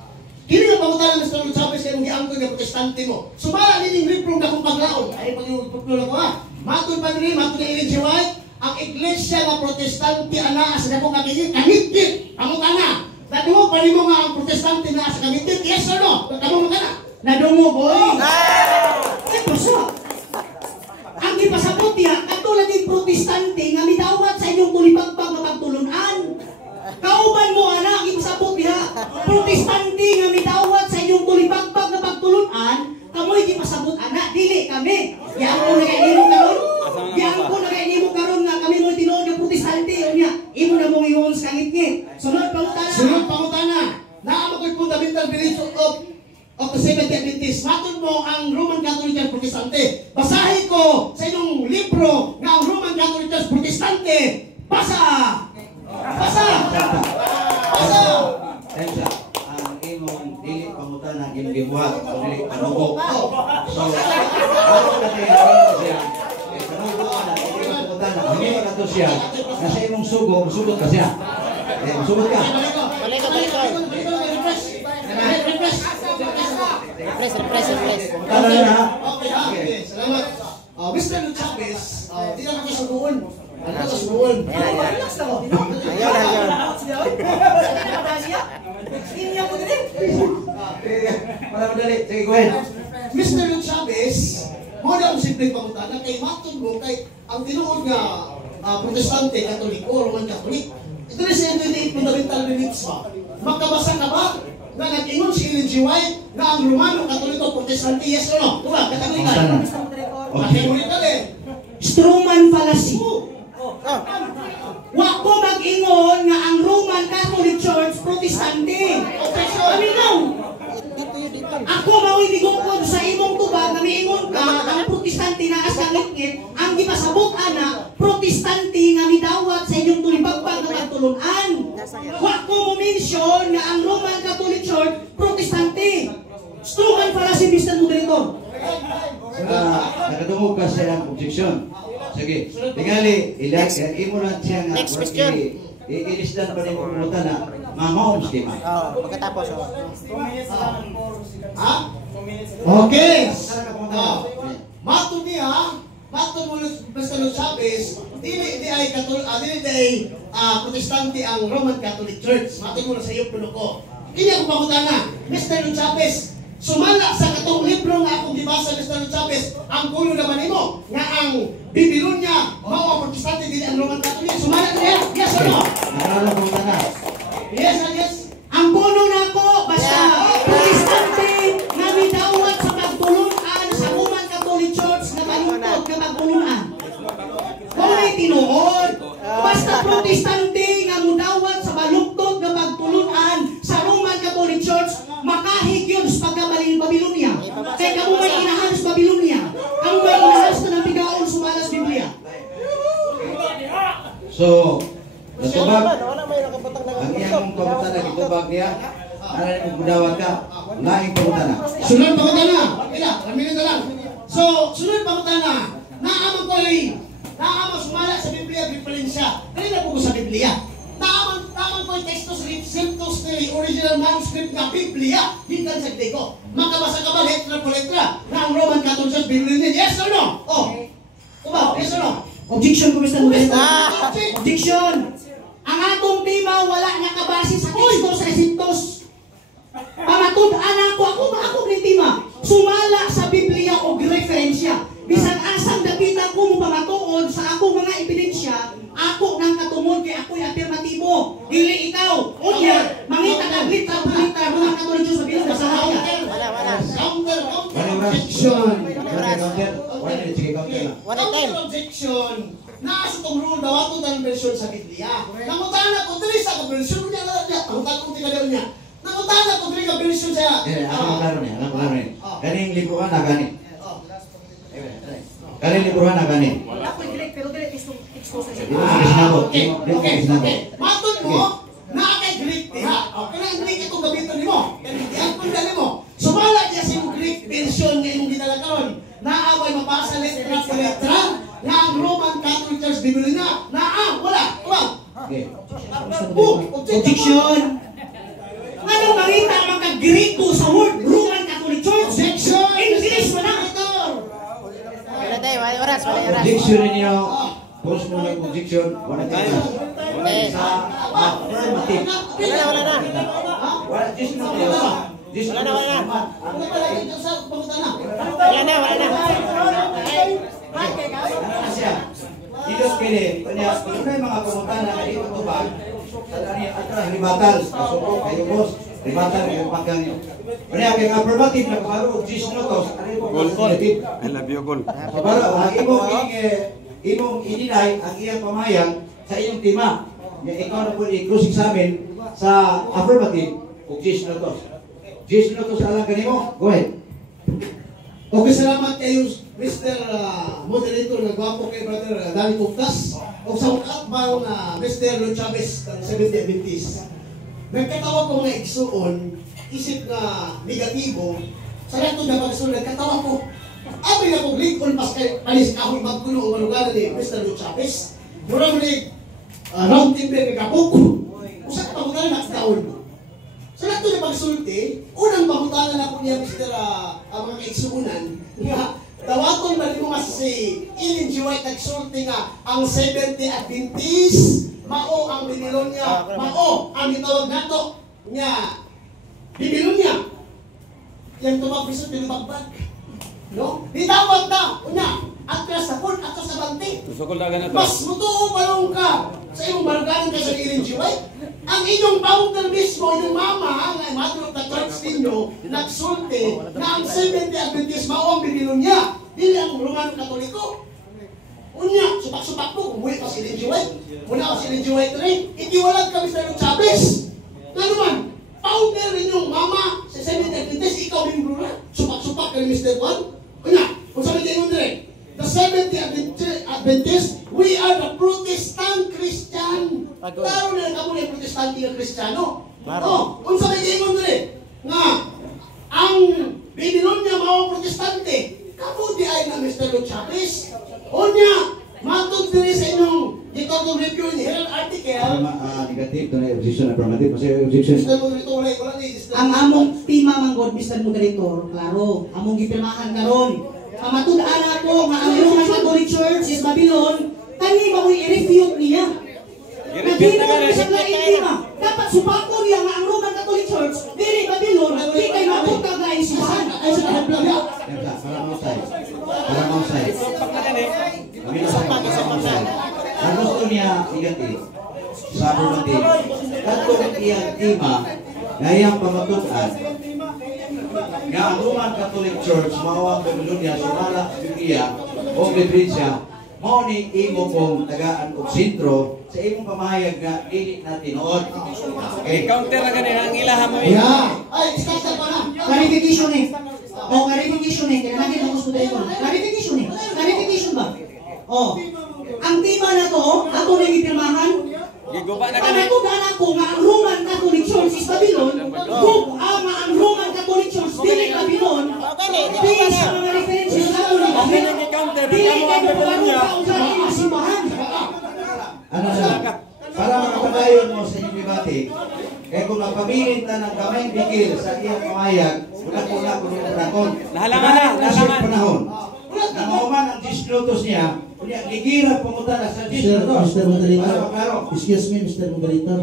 Kini nga pangutana Mr. Lou Chavez kay giangko nga protestante mo. Sumala nining libro nga kung paglaon. Ay pagpuplo ko ha. Matod pa ni Ellen G. White, ang iglesia nga protestante ana sa dako nga kanitit. Pangutana. Nadungog pa nimo nga ang protestante na sa kanitit. Yes or no? Kamo mo kana? Nadungog boy. Ay puso. Ang ipasabot niya, katulad ng protestante nga midawat sa inyong tulipagpag na pagtulunan. Kauban mo ana, ang ipasabot niya, protestante nga midawat sa inyong tulipagpag na pagtulunan, kamoy ipasabot ana, dili kami. Yan ko nakainimo karon nga kami mo tinuod nga protestante unya. Imo na mong iyon sa kangit-ngit. Sunod pangutana. Naa mo ko'y fundamental beliefs of the Seventh Adventist. Matod mo ang Roman Catholic Church Protestante. Basahin ko sa inyong libro nga ang Roman Catholic Church Protestante. Basa! Tensa, ang imong dili pangutan ang imong gibuhat o dili panugo. So, ako na kayo siya. Panugo ka na, dili pangutan na. Hindi pa kato siya. Kasi imong sugo, sugot ka siya. Sugot ka. Balik ka. Refresh. Tala na ha. Okay, salamat. Mr. Lou Chavez, di na ako subuon. Subuon. Ayaw. Para madali. Sige, go ahead. Mr. Lou Chavez, mo na ang simpleng pangutana kay matod mo kay ang tinuod nga protestante, katoliko, Roman Catholic. Ito na siya yung fundamental beliefs ba? Makabasa ka ba na nag-ingon si Ellen G. White na ang Romano, Katoliko, Protestante, yes or no? Diba? Katalikan. Katalikan eh. Stroman fallacy. Wa ko mag-ingon nga ang Roman Catholic Church Protestante. Paminaw. Ako mawinigungkod sa imong tubag na miingon ka ang protestante na asangit ang gipasabot ana protestante nga midawat sa inyong tulipagpag na pagtulunan. Wa ko mo mention nga ang Roman Catholic Church Protestante. Stroman fallacy, Mr. Moderator. Nakatungog ka sa iyang objection. Sige, tingali, imo na siya nga. Next question. I-ilistan pa rin mo pumunta na mamaon si Tima. Pagkatapos. Ha? Okay. Matod niya, matod mo Mr. Lou Chavez, dili ay protestante ang Roman Catholic Church. Matod mo na sa iyo puno ko. Kini ako pangutana, Mr. Lou Chavez, Sumala sa katong libro nga akong gibasa Mr. Chavez, ang kulo naman nimo nga ang Babylonia mao ang protestante dili ang Roman Catholic. Sumala niya. Yes or no? Nakala ko na. Yes and yes. Ang puno nako basta protestante nga midawat sa pagtulunan sa Roman Catholic Church na kalungkot nga pagtulunan. Kung tinuod, basta protestante nga mudawat sa baluktot nga pagtulunan sa Roman Catholic Church, makahigyon sa pagkabalin Babylonia. Kaya kamo may inahalas Babylonia, kamo may inahalas na ng bigaon sumalas Biblia. So, natubag, Wala may nakapatang na. ang iyang pamunta na gitubag niya, ano yung budawat ka, laing pamunta na. Sunod pangutana. Ila, ramilin na lang. So, sunod pangutana. Naamang ko naamang sumala sa Biblia, diferensya. Kanina po ko sa Biblia. Naamang ko yung textos, receptos, original manuscript ng Biblia. Hintan sa Grego. Makabasa ka ba letra po letra na ang Roman Catholic Church Biblia niya? Yes or no? Oh. Kuba, yes or no? Objection ko Mr. Nunes. Object. Objection. Ang atong tema wala nakabase sa teksto sa Esiptos. Pamatud-an ako ni tema. Sumala sa Biblia og referensya. Bisan asang dapitan ko mo pamatuod sa akong mga ebidensya, ako nang katumod kay ako'y alternatibo. Dili ikaw. Unya, mangita ka litra po litra mga Catholic Jews sa Biblia sa haya. Counter Wala objection. One time. Counter objection. Naasa tong rule daw ato tayong version sa Biblia. Nangutan ako dili sa version niya na nangutan ko tinadaw niya. Nangutan ako dili ka version sa. Alam ko niya. Kaning libuhan na gani. Kaning libuhan na gani. Ako direct pero direct teksto sa Okay. Matod mo na kay Greek diha. Okay na Greek itong gamiton nimo. Yan kun dali mo. Sumala diya sa Greek version nga imong gidala karon. Naaway mabasa letra po letra na ang Roman Catholic Church Biblia na wala. Okay. Objection. Anong marita ang mga Greko sa word Roman Catholic Church? Objection. English mo na. Wala tayo, wala oras. Objection ninyo. Post mo ng objection. Wala tayo. Sa affirmative. Wala na. Wala, just na tayo. Just na. Wala na. Asya. Ilos kini. Kanya, kung may mga pumutana na ito tubag, at ribatal, kasupok, kayo boss, ribatal, kayo pagkan nyo. Kanya, kaya affirmative na kumaro, just na to. Gol. I love you, Gol. Para, imong ininay ang iyang pamayang sa iyong tema. Ikaw na po i-closing sa amin sa affirmative, o just na to. Just na to sa alang kanimo. Go ahead. Okay, salamat kayo, Mr. Moderator, nagwapo kay Brother Danny Pugtas. O sa ukatbang Mr. Lou Chavez ng 70 Adventist. Nagkatawa ko mga igsuon, isip na negatibo, sa nato na pagkasunod, nagkatawa ko. Abi na kong Lincoln pas kay panis kahoy magkuno ang malugaran ni Mr. Lou Chavez. Murang ni round timber ni Kapuk. Usa ka pagkutanan na taon. Sa nato na pagsulti, unang pagkutanan ako niya Mr. Mga kaigsuunan, nga tawaton na mo nga si Ellen G. White nagsulti nga ang 70 Adventist mao ang Babylonia, mao ang itawag nato nga Babylonia. Yang tumagpisot binubagbag. No? Ditawag na unya atras sa port atras sa banti. Mas mutuo palong ka sa imong baluganan ka sa Ellen G. White. Ang inyong founder mismo, inyong mama, nga matulog na church ninyo, nagsulti na ang 70 Adventist mao ang Babylonia, dili ang Romano Katoliko. Unya, supak-supak po, umuwi pa si Ellen G. White. Muna pa si Ellen G. White rin, itiwalag kami sa Lou Chavez. Nga naman, founder ninyong mama sa 70 Adventist, ikaw din bro na, supak-supak kay Mr. Juan. Unya, kung sabi kayo rin, the 70 Adventist, we are the Protestant Christian. Klaro na kamo na Protestante nga Kristiyano. Oh, kung sabi kayo rin, nga, ang Babylonia mao Protestante, kamo di ay na Mr. Lou Chavez. Unya, matod din sa inyong dito review ni Herald article. Negative, ito na objection na affirmative. Kasi objection. Ang among tema manggod Mr. Moderator, klaro, among gipirmahan karon. Matud-an ako nga ang Roman Catholic Church is Babylon, kani mo i-refute niya. Naging mo sa tema. Dapat supako niya nga ang Roman Catholic Church, dili Babylon, di kay Ako tagay siya. Ay sa kahaplan ya. Para mausay. Para mausay. Kami na sa mausay. Ang gusto niya, sigati, sabi natin, katong iyang tima, na iyang pamatutan, nga ang Roman Catholic Church, mawang Babylonia, sumala sa Biblia, o Biblia, mao ni imo kong tagaan o sentro sa imong pamahayag nga dili na tinuod. Okay. Counter na ganun ang ilaha mo. Yeah. Ay, stop pa na. Clarification eh. O, clarification eh. Kaya natin ang gusto tayo. Clarification eh. Clarification ba? O, ang tema na to, ako na ipirmahan. Giguba na Para ganun. ko gana ko nga ang Roman Catholic Church is Babylon. Kung ang Roman Catholic Church dili Babylon, based sa mga references sa Catholic, dili kayo Babylonia. Ano na? Para makapadayon mo sa inyong debate, kaya kung magpabilin ta ng kamay bigil sa iyang pamahayag, wala ko yung rakon. Nahalangan na, nahalangan. Panahon. Na mauman ang 10 minutos niya, kunya ligira pumunta na sa 10 minutos. Mr. Moderator, Para maklaro. excuse me, Mr. Moderator,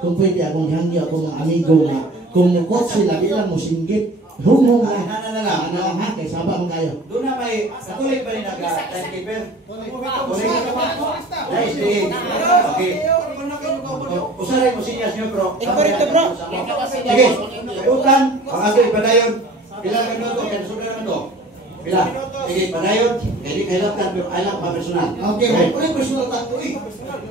kung pwede akong hanggi akong amigo nga, kung mukot sila, ilang mo singgit, hung nga, ano ha, kay saba mo kayo. Doon na may katulik ba rin nag-timekeeper? Nice, okay. Usaray mo sinyas nyo, bro. Incorrect, bro. Sige, kabutan, ang ato ipadayon. Pila ka minuto, kaya sunod naman to. Pila? Sige, padayon. Hindi kailangan pa personal. Okay, ulit personal tato eh.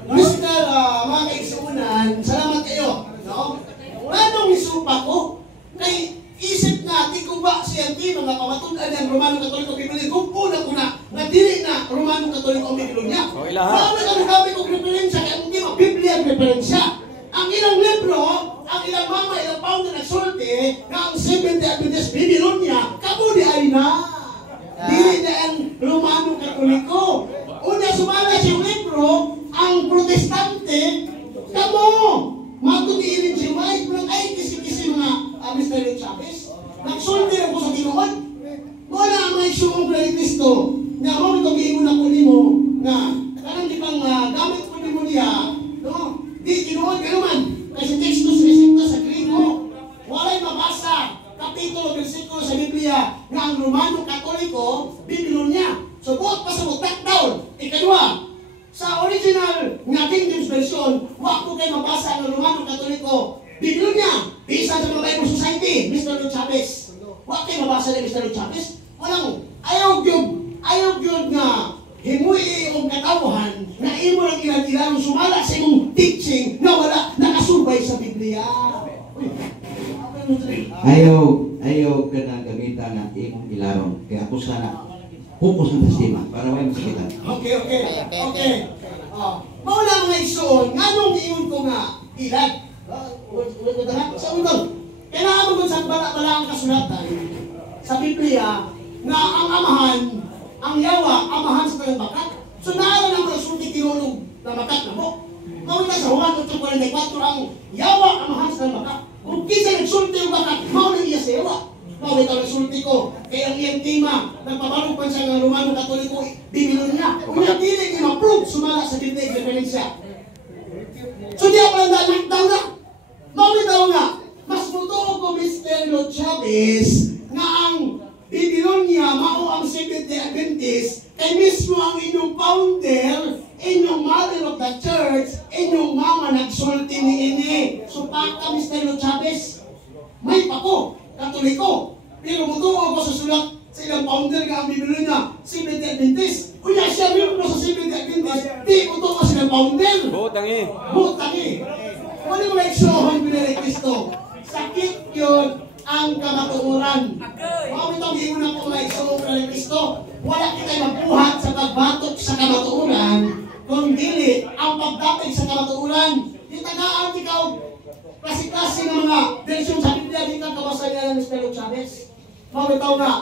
Personal, mga kaigsuunan, salamat kayo. No? Anong isupa ko? Kay isip natin kung ba siya di mga pamatunan ng Romano Katoliko Biblia. Kung una ko na dili na Romano Katoliko Biblia. O, ilaha. Marami kami kami kong referensya, kaya hindi mo Biblia ang referensya. Ang ilang libro, ang ilang mama, ilang founder nagsulti na ang Seventh Day Adventist Babylonia, kabudi ay na. Dili na ang Romano Katoliko. Una sumala siyang libro, ang Protestante, kamo, matudiin si Mike, ay kisi-kisi mga Mr. Chavez. Nagsulti ako sa Tinood. Wala ang may sumong kay Kristo. Nga mo, ito giingon ako ni mo, na kanang di pang gamit ko ni mo niya, no? Di Tinood ka naman. Kasi tekstos sa Griego. Wala'y mabasa kapitulo, versikulo sa Biblia na ang Romano Katoliko, Babylonia. So, buot pa sa mutak down. Ikadua, sa original nga King James Version, wag ko kayo mabasa ang Romano Katoliko, Babylonia. Bisa sa mga Bible Society, Mr. Chavez. Wag kayo mabasa ni Mr. Chavez. Walang, ayaw gyud nga himuyi og katawhan na imo lang ilang sumala sa imong teaching na wala nakasubay sa Biblia. Ayaw ka na gamitan na imong ilaron. Kaya ako sana focus ang sistema para may masakitan. Okay. Mauna mga igsoon, nganong iyon ko nga ilag? Sa unang, kailangan mo sa bala-bala ang kasulatan sa Biblia na ang amahan, ang yawa, amahan sa tagang bakat. So naala naman ang sulti tinulog na bakat na mo. Mawala sa Juan 8:44 ang yawa, amahan sa tagang bakat. Kung kinsa nagsulti yung bakat, mawala iya sa yawa. Mawala ito nagsulti ko. Kaya ang iyang tema, nagpabalong pa siya ng Romano Katoliko, Babylonia. Kung yung dili yung approve, sumala sa Biblia, referensya. So di ako lang lockdown na. Mawala nga, mas mutuo ko Mr. Chavez na ang Babylonia, mao ang Seventh Day Adventist, kay mismo ang inyong founder, inyong mother of the church, inyong mama nagsulti ni ini. So paka Mr. Chavez, may pa ko, Katoliko. Pero mutuo ko sa sulat sa ilang founder nga ang Babylonia, Seventh Day Adventist. Kuya siya rin sa Seventh Day Adventist, di mutuo sa ilang founder. Butangi. Wala mo eksohon binili Kristo. Sakit yun ang kamatuuran. Mao itong giunan ko mga eksohon binili Kristo. Wala kita mabuhat sa pagbatok sa kamatuuran, kung dili ang pagdating sa kamatuuran. Itagaan ikaw klase-klase ng mga version sa Biblia, di ka kabasa niya ng Mr. Chavez. Mao itaw nga,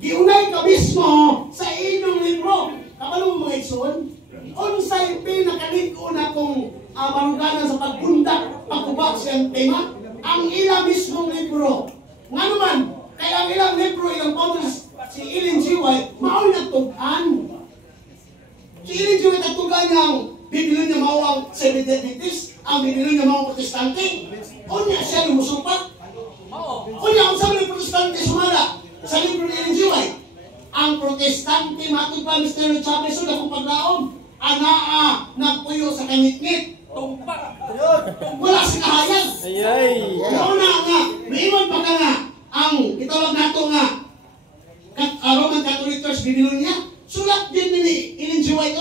giunay ka mismo sa inyong libro. Kapalo mo mga eksohon? Unsay pinakalig-o na kung maruganan sa pagbundak, pagkubak siyang tema, ang ilang mismong libro. Nga naman, kaya ang ilang libro, ilang pautras, si Ellen G. White, mao'y nagtugan. Si Ellen G. White nagtugan niyang Babylonia mawang Seventh Day Adventist, ang Babylonia mawang Protestante. Unya siya lumusupat. Unya, ang sabi ng Protestante Mr. Chavez so akong paglaom anaa nagpuyo sa kangit-ngit. Wala sa kahayag. Una nga, maimon pa ka nga ang itawag nato nga Roman Catholic Church Babylonia. Sulat din ni Ellen G. White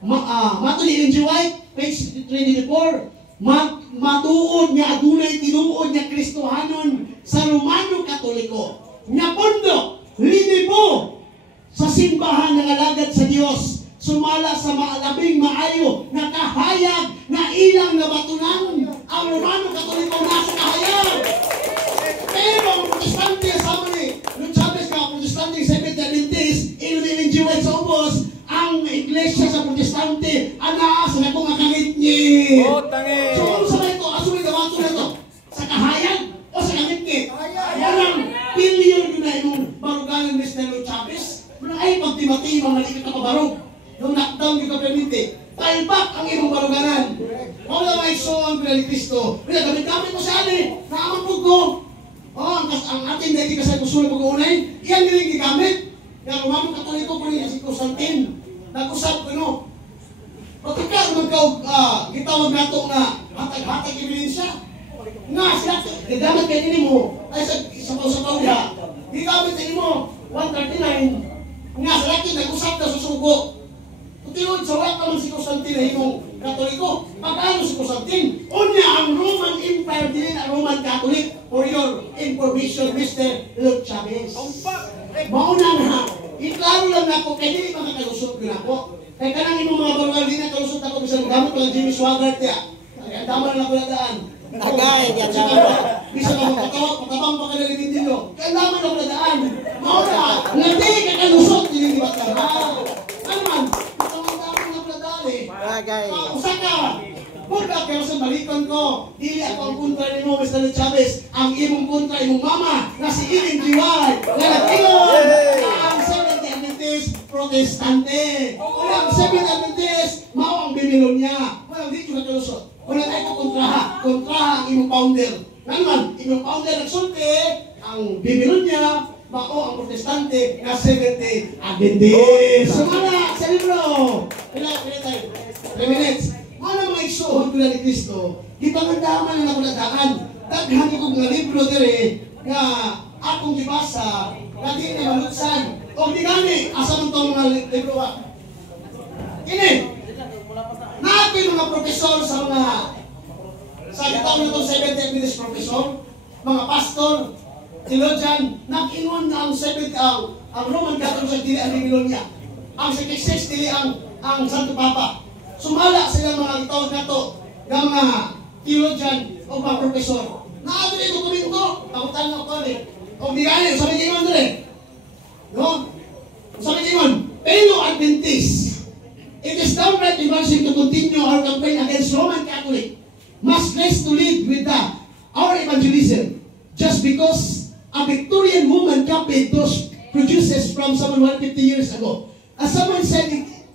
mato ni Ellen G. White page 34. Matuod nga adunay tinuod nga Kristohanon sa Romano Katoliko. Nga pondo linibo sa simbahan ng alagad sa Dios. Sumala sa labing maayo na kahayag na ilang nabatunan ang Romano Katoliko nasa kahayag. Pero ang Protestante sa ni Lord Chavez ka Protestante Seventh-day Adventist Ellen G. White sa ubos ang iglesia sa Protestante ana sa nakong akangit-ngit. So ano sa ito? Aso may gawato na ito? Sa kahayag o sa kangit-ngit? Walang billion yun na yung baruganan ni Lord Chavez. Ay pagtimati mga nalikit na pabarog. Nung knockdown yung kapaminte, talbak ang imong baruganan. Wala may soon pila ni Kristo. Pila gamit-gamit mo sa ani, naamang ko. Ang ating dahil kasay kusulang pag-uunay, iyan nilang gigamit. Yung Romano Katoliko ko rin si Constantine. Nag-usap ko no. Patika gitawag nato nga hatag-hatag ebidensya. Nga sila, gagamit kayo nini mo, ay sa pauya, gigamit kayo mo, 139, nga sa laki nag-usap na susugo. Tutiyon, sawat naman si Constantine yung Katoliko. Pag-ano si Constantine? Unya ang Roman Empire din ang Roman Catholic. For your information, Mr. Lord Chavez. Mauna na, iklaro lang na ako, kaya hindi makakalusot ko na ako. Kaya kanang imong mga barugal din na kalusot ako, bisa gamit ko lang Jimmy Swaggart ya. Kaya dama na ako na daan. Tagay, yan bisa ka magpatabang pa ka na ligin din nyo. Kaya dama na ako na daan. Mauna, hindi ka kalusot, hindi ba ka? Ano man? Usaka, buka kayo sa balikan ko. Dili ako ang kontra ni mo, Mr. Chavez. Ang imong kontra, imong mama, na si Ellen G. White. Lalakilon, ang Seventh-day Adventist Protestante. Walang Seventh-day Adventist, mao ang Babylonia. Walang dito na kalusot. Walang ay ko kontraha ang imong founder. Naman, imong founder nagsulti, ang Babylonia, mao ang Protestante na Seventh-day Adventist. Sumala sa libro. Pila tayo. 3 minutes. Ano mga isuhon ko na ni Kristo? Gipangandaman na nakuladaan. Daghan ko mga libro dire nga akong gibasa na di na malutsan. O di gani, asa man itong mga libro ba? Ini, natin mga profesor sa mga sa gitawag na itong Seventh-day Adventist profesor, mga pastor, theologian, nag-ingon na ang Roman Catholic sa dili ang Babylonia. Ang 66 dili ang Santo Papa. Sumala sila mga itawag na ito ng mga theologian o mga profesor. Naato na ito kuminto, takutan na ako rin. O di gani, sabi niya doon rin. No? Sabi niya fellow Adventist, it is downright embarrassing to continue our campaign against Roman Catholic. Must less to lead with our evangelism. Just because a Victorian woman copied those produces from someone 150 years ago. As someone said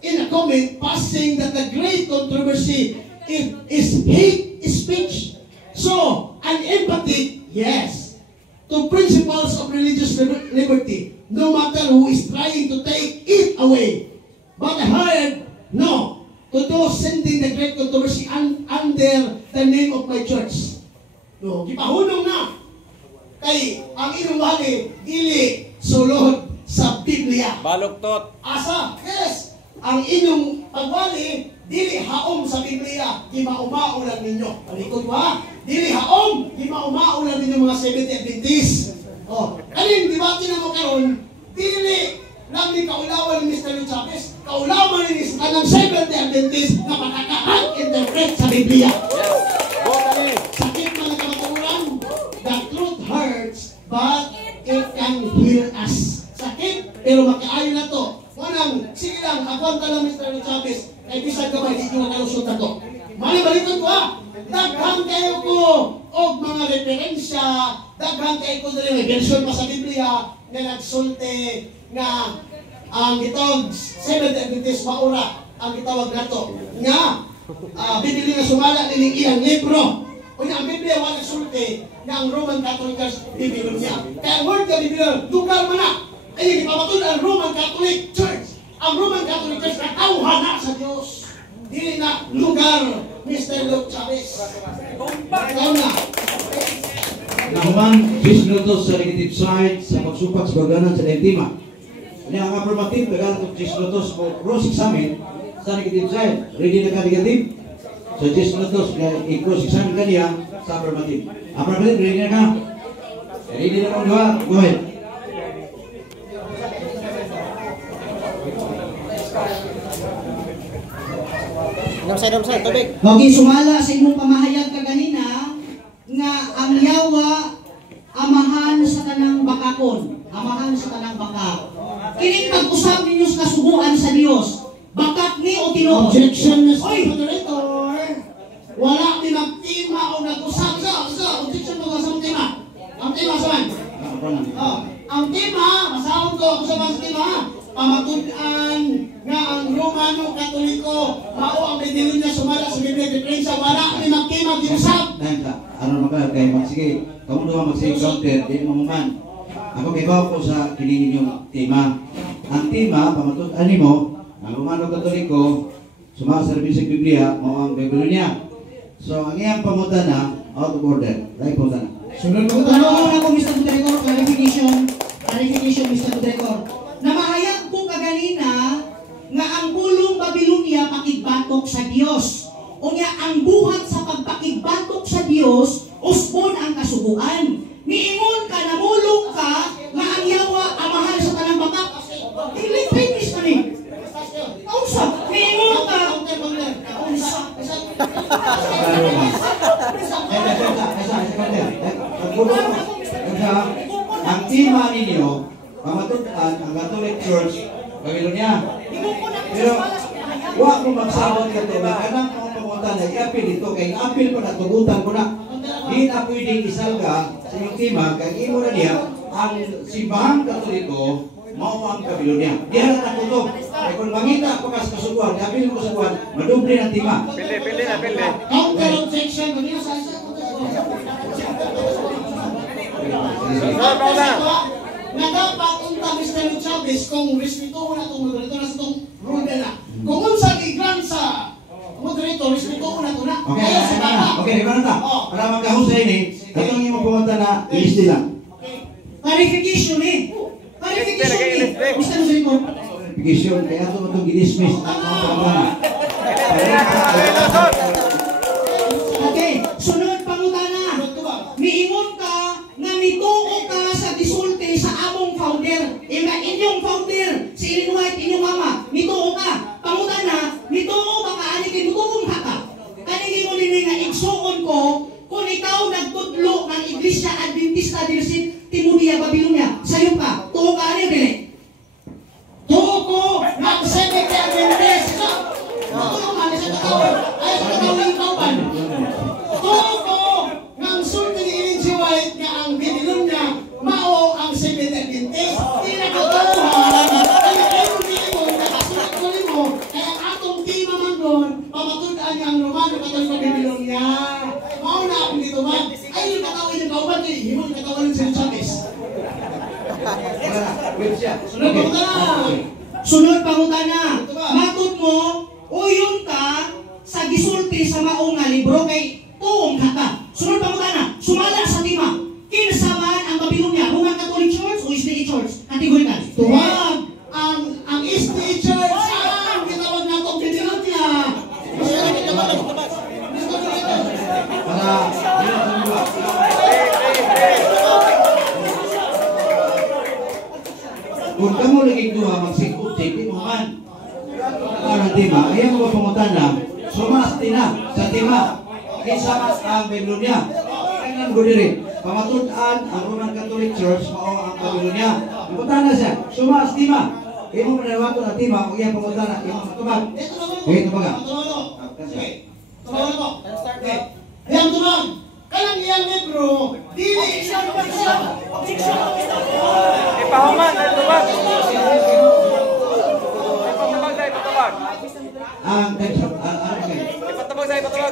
in a comment passing that the great controversy is hate speech. So, an empathy, yes, to principles of religious liberty, no matter who is trying to take it away. But I heard, no, to those sending the great controversy under the name of my church. No, gipahunong na. Kay, ang inyong wali, dili sulod sa Biblia. Baluktot. Asa? Yes. Ang inyong pagwali, dili haom sa Biblia, gimaumaon lang ninyo. Palikod ba? Dili haom, gimaumaon lang ninyo mga Seventh-day Adventist. Kaling debate na mo karon, dili lang ni kaulawan ni Mr. Chavez, kaulawan ni kanang Seventh-day Adventist na makaka-interpret sa Biblia. Sakit mga kamaturan, the truth hurts, but it can heal us. Sakit, pero makaayon na to. Manang, sige lang, akwanta lang Mr. Chavez, kay bisag gamay, di nyo nakalusot na to. Mali-balikan ko ha, daghan kayo ko o mga referensya, daghan kayo ko na may version pa sa Biblia, na nagsulti, nga ang itong Seventh-day Adventist maura, ang itawag na to. Nga, Biblia na sumala niling ilang libro. O ang Biblia wala nagsulti, nga ang Roman Catholic Biblia niya. Kaya ang word ka Biblia, dugal mo na. Ay, ipamatun ang Roman Catholic Church. ang Roman Catholic Church katawhana sa Dios. Dili na lugar Mr. Luke Chavez. Ikaw na. Nahuman, 10 minutos sa negative side sa pagsupak sa pagdanan sa Lentima. Ini ang affirmative, kagana itong 10 minutos po cross examine sa negative side. Ready na ka negative? So 10 minutos, i-cross examine ka niya sa affirmative. Affirmative, ready na ka? Ready na kong gawa? Go ahead. Namsay, tubig. Okay, sumala sa imong pamahayag kaganina nga ang yawa amahan sa tanang bakakon, amahan sa tanang baka. Kining pag-usap ninyo sa kasuguan sa Dios, bakak ni o Ginoo? Objection, Mr. Moderator. Wala pinagtima o nag-usap sa objection mo sa tema. Ang tema saan? Ang tema, masahod ko ako sa mga tema. Pamatud-an nga ang Romano Katoliko mao ang bidilin niya sumala sa Biblia de Prensa. Wala pinagtima ginusap. Ano maka kay sige, kamu doon magsige counter, di mo man. Ako kay ko sa kini ninyong tema. Ang tema pamatud-an nimo ang Romano Katoliko sumala sa Biblia mao ang Biblia. So ang iyang pamutana out of order. Right po sana. Sunod ko Tanong ako, Mr. Director, clarification, Mr. Director. Namahayag ko kaganina nga ang pulong Babilonia pakigbatok sa Dios. Unya ang buhat sa pagpakigbatok sa Dios, usbon ang kasuguan. Niingon ka, namulong ka, nga ang yawa amahan sa tanang bakak. Finish na ni. Kaunsa, niingon ka. Kaunsa. Ang tema ninyo, pamatutan ang Catholic Church, Babilonia. Pero, huwag mo magsawat ka ito. Kanang mga pangutan na i-appeal ito, kaya i-appeal pa na, tugutan ko na. Di na pwedeng isalga sa iyong tema, kaya imo na niya, ang simbahang Katoliko, mao ang Babilonia. Di halat ako ito. Kaya kung mangita ako ka sa kasuguan, i-appeal ko sa kasuguan, maduble ng tema. Pili na. counter objection. Ganyan sa isa. Nga dapat unta Mr. Luke Chavez kung respeto na itong moderator na sa itong rule na. Kung unsa i-grant sa moderator, respeto na ito na. Okay, ikaw na ta. Para magkahusay ni, itong imo pumunta na list lang. Clarification eh. Mr. Director. Clarification, kaya ito itong ginismiss ang mga pangutana. Okay, sunod pangutana. Miingon ka nga mituo ka sa gisulti sa among founder. Inyong founder, si Ellen White, inyong mama, mituo ka. Pangutana, mituo ba ka ani kay mutuong ka? Kani mo nini nga igsuon ko kung ikaw nagtudlo ng Iglesia Adventista del Timudia Babilonia. Sayo ka, tuo ka ani dili? Tuo ko nag-Seventh Adventist. Tuo man sa katawin. Ay sa katawin kauban. Tuo ko nang sulti ni Ellen G. White nga ang binilon niya mao ang Seventh Adventist. Di na katuhan. Kaya ayun mo, nakasulat ko rin mo. Kaya ang atong tema man doon, pamatutaan niya ang Romano Katoliko binilon niya. Mao na akong dito man. Ay yung katawin yung kauban ni Himon katawin ng St. Chavez. Sunod ko na. Sunod pangutana. Matud mo, uyon ka sa gisulti sa maong nga libro kay tuong ka. Sunod pangutana, sumala sa tema. Kinsa man ang Babilonia, Roman Catholic Church o SDA Church? Kategorikal. Tuwag ang SDA Church ang gitawag na itong binilon niya. Para kung kamu lagi dua magsingkot di mo man. Ang tema, ayan mo pangutana, sumasti na sa tema. Kinsa man ang Babilonia. Kailan ko diri, pamatutan ang Roman Catholic Church mao ang Babilonia. Pangutana siya, sumasti ma. Imo panawato na tema, kung iyang pangutana, imo matubag. Ito baga. Tumawag ko. Ayan tumawag. Kalang iyang libro, dili siya Ipahuman, tubag.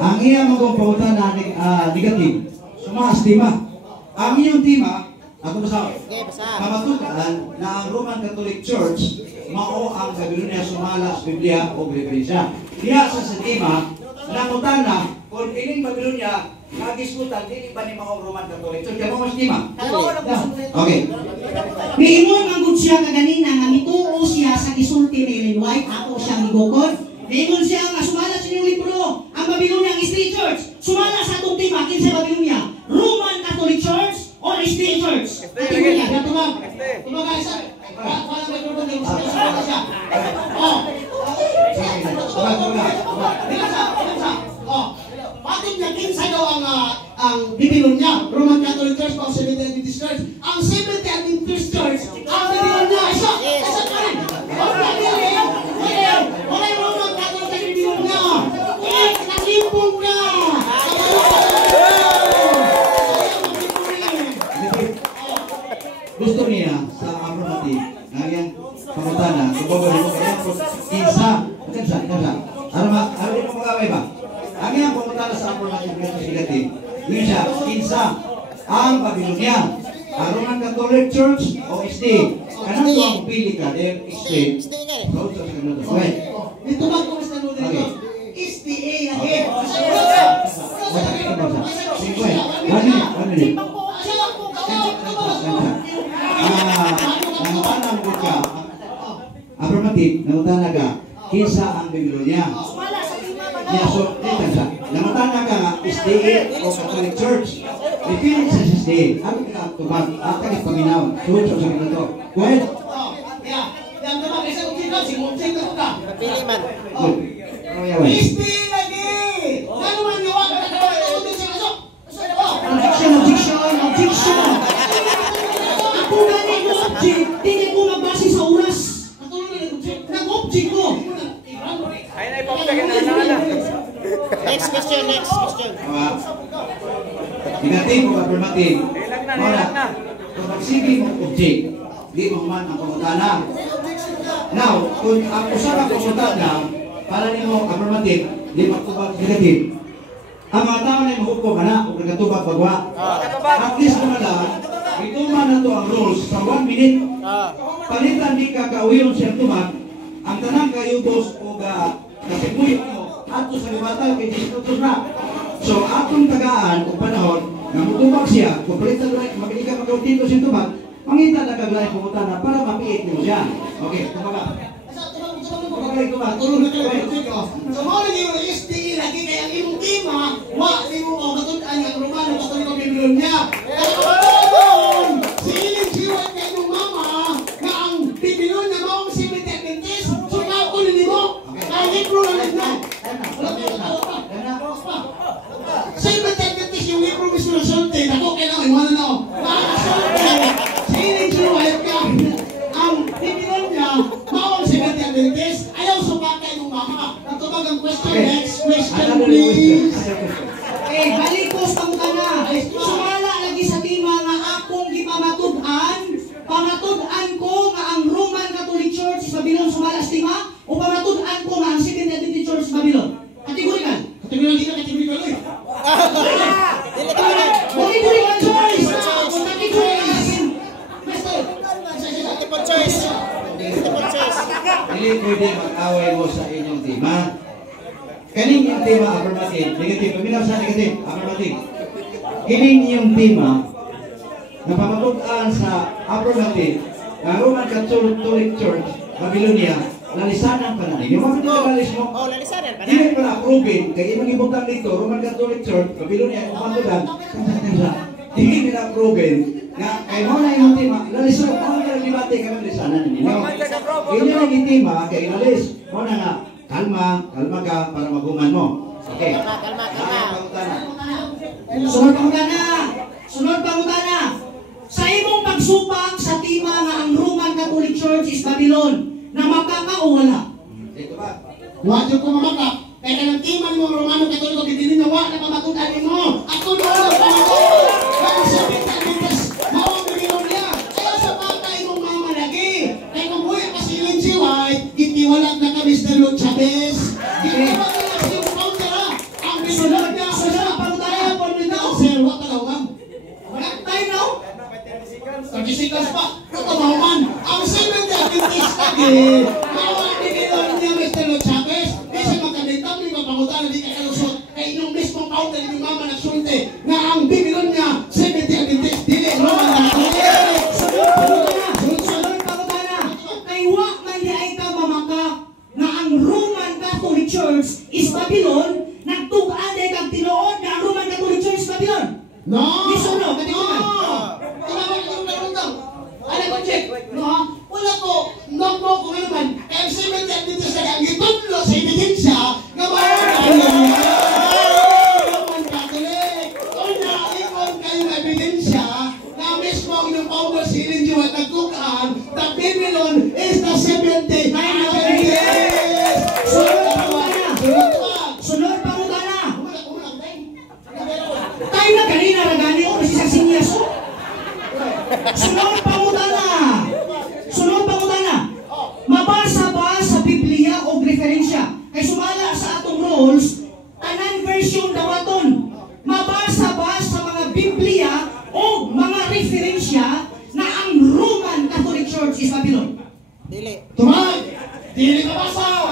Ang iyang mga pangutana negative, sumastima. Ang iyong tema, Ako basa. Okay, basa. Kamatukan na ang Roman Catholic Church mao ang Babylonia sumala sa Biblia o referensya. Diya sa sistema nakutan na kung ining Babylonia nagiskutan dili ba ni mao Roman Catholic Church kamo mas lima. Okay. Miingon ang good siya kaganina nga mituo siya sa gisulti ni Ellen White, ako siyang igukod. Miingon siya nga sumala sa inyong libro ang Babylonia ang Street Church. Sumala sa atong tema kinsa Babylonia? Roman Catholic Church or Street Church? Kategoria, tumag. Tumag isa. Wala may grupo ng sumala siya. Oh. Bakit niya kinsa daw ang Babylonia? Roman Catholic Church o Seventh-day Adventist Church? Ang Seventh-day Adventist Church ang Babylonia. Isa pa rin. Wala yung Roman Catholic sa Babylonia. Nakimpong ka. Gusto niya sa affirmative ngayon pangutana kumbaga mo kaya kinsa Ano mo magaway ba? Ang iyang pangutana sa affirmative negative yun siya kinsa ang Babylonia ang Roman Catholic Church o SD kanang to ang pili ka there SD okay Dito ba kung sa nila dito? SDA lagi. Nangutanang ko ka affirmative, nangutanang ka kinsa ang Babylonia so, nangutanang ka nga SDA o Catholic Church dipili sa SDA ang pinatubag at paminaw suot sa ganito go ahead Yang naman isa kong sino, si Monseng na ka. Napili man. SDA lagi! Ano man niwa ka na objection! Ako na rin object, hindi ko magbase sa oras. Nag-object ko. Ay, naipapagay na. Next question. Negative o affirmative. Ilang na. Kung magsige mong object, di mo man ang pangutana. Now, kung ang usa ka pangutana, para nimo affirmative, di magtubag negative. Ang mga tao na mahukom na o nagkatubag bagwa. At least naman lang, ituman na to ang rules sa 1 minute. Palitan di ka kauyon siya tumag, ang tanang kayubos o kasipuyo mo, ato sa libatay kay Jesus na. So, atong tagaan o panahon, na mutubag siya, kung palitan lang, mabili ka magkautito siya tumag, mangita na kaglay pangutana para mapiit mo siya. Okay, tumaga. Tulog na kayo. So, mo rin yung SDA lagi kaya ang imong tema, wa, di mo ko katun-an ang Romano Catholic o Babylonia. Si Ellen White kay imong mama na ang Babylonia maong Seventh-day Adventist, so kaunin ni mo. Kaya libro lang na. Seventh-day Adventist yung libro mismo ng sulti, ako kailangan, wala na ako. Si Ellen White ka, ang Babylonia maong Seventh-day Adventist, ayaw subakay ng mama. Natubag ang question. Next question, please. Balik ko sa mga na. Sumala lagi sa tima nga akong gipamatudan. Pamatudan ko nga ang Roman Catholic Church sa Babylon sumala sa tima o pamatudan ko nga ang Seventh-day Adventist Church sa Babylon. Kategorical. Kategorical. Kategorical choice. Multiple choice. Hindi pwede mag-away mo sa inyong tema. Kaning yung tema affirmative, negative. Paminaw sa negative, affirmative. Kining yung tema na pamatudan sa affirmative na Roman Catholic Church, Babylonia, lalisanan pa na rin. Yung mga pinagalis mo, Lalisanan pa na. hindi pa na-approve. Kaya ibang ibutang dito, Roman Catholic Church, Babylonia, yung pamatudan, hindi nila-approve nga kay mo na yung tema, lalisanan mo na yung libate kami lalisanan ninyo. Inyo ang itima, kay lalis, mo na nga, kalma ka para maguman mo. Okay. Kalma. Sunod pangutana. Sa imong pagsupang sa tima nga ang Roman Catholic Church is Babylon, na makaka o wala? Dito ba? Wadyo ko mamaka. Kaya ng tima mo Romano Katoliko, hindi na wa na pamatudan mo. Ako doon, pamatudan. Kaya sa Pitanis, mawang Babylonia. Kaya sa bata imong mama lagi. Kaya kung buhay ka si Ellen White, itiwalag na ka Mr. Lord Chavez. Itiwalag na si Founder. Ang Babylonia. Sunod pangutana po nito. Sir, what talagang? Wala tayo now? sikas pa. Katawaman. Ang Seventh-day Adventist lagi. Mawang dinilon niya, Mr. Lord Chavez. Isa makaditang ni mapangutan na di ka kalusot. Kaya inyong mismong pauta ni mama nagsulti na ang Bibelon niya, Seventh-day Adventist. Dili, Roman Catholic. Sunod pangutana. Kay wa man di ay ka mamaka na ang Roman Catholic Church is Babylon. Nagtugaan ay kag tinuod na ang Roman Catholic Church is Babylon. No! Yes or no? Katinugan. Ano ko, check? No? Wala ko. No ko naman. Kaya Seventh-day Adventist na ang itudlo sa ebidensya nga Roman Catholic. Kung naikon kayo ng ebidensya na mismo ang inyong Paulo silin Diyo at nagtukaan, the Babylon is the Seventh-day Adventist. Sunod pangutana. Tayo na kanina ragani o si Saksinias o. Sunod pangutana. Mabasa ba sa Biblia o referensya? Kay sumala sa atong rules, tanan version dawaton. Mabasa ba sa mga Biblia o mga referensya na ang Roman Catholic Church is Babylon? Dili. Tumay! Dili ka basa!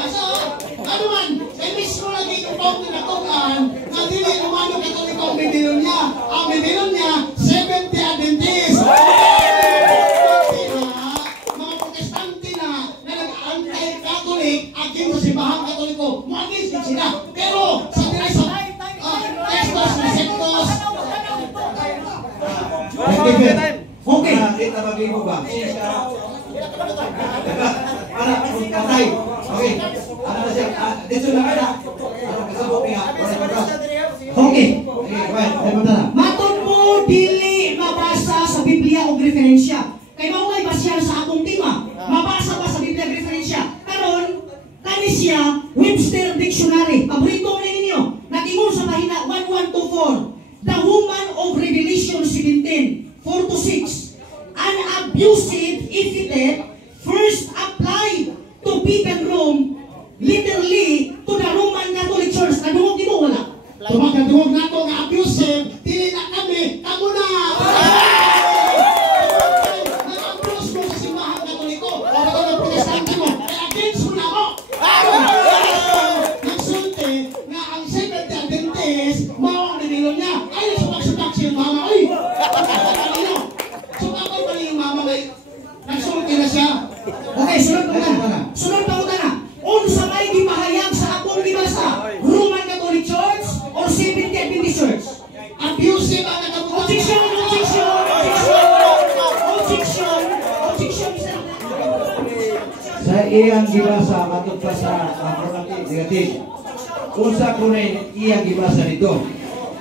Ano man? Kaya mismo lagi itong Paulo na tukaan na dili Romano Katoliko ang Bibelon niya. Ang Bibelon niya, Seventh-day Adventist. Mga protestante na nag-anti-Catholic agin sa simbahang Katoliko. Magis din sila. Pero sa tiray sa Testos, Receptos. Okay. Kita bagi mo ba? Para patay. Okay. Ano na siya? Dito na kada. Ano kasabot niya? Okay. Okay, Maton mo dili mabasa sa Biblia o referensya. Kay mao may basyan sa akong tema. Mabasa ba sa Biblia o referensya? Karon kani siya Webster Dictionary. Paborito ni ninyo. Nag-ingon sa pahina 1124. The Woman of Revelation 17, 4-6. An abusive epithet first applied to pagan Rome, literally to the Roman Catholic Church. Nadungog di mo wala? Tumagadungog na ito nga abusive. Dili na kami. Kamu na! Nag-abuse mo sa simbahang Katoliko. O ito ng protestante mo. Kaya against mo na ako. Nagsulti nga ang Seventh-day Adventist mawang nililo niya. Ay, sumak-sumak siya yung mama. Ay! Sumakay pa yung mama may nagsulti na siya. Okay, sunod pa na. Sunod pa na. Unsa may gipahayag sa akong gibasa? Roman Catholic Church or Seventh-day Adventist Church? Abusive ang nakabuhat. Objection! sa iyang gibasa matod pa sa negative. Unsa kunay iyang gibasa dito?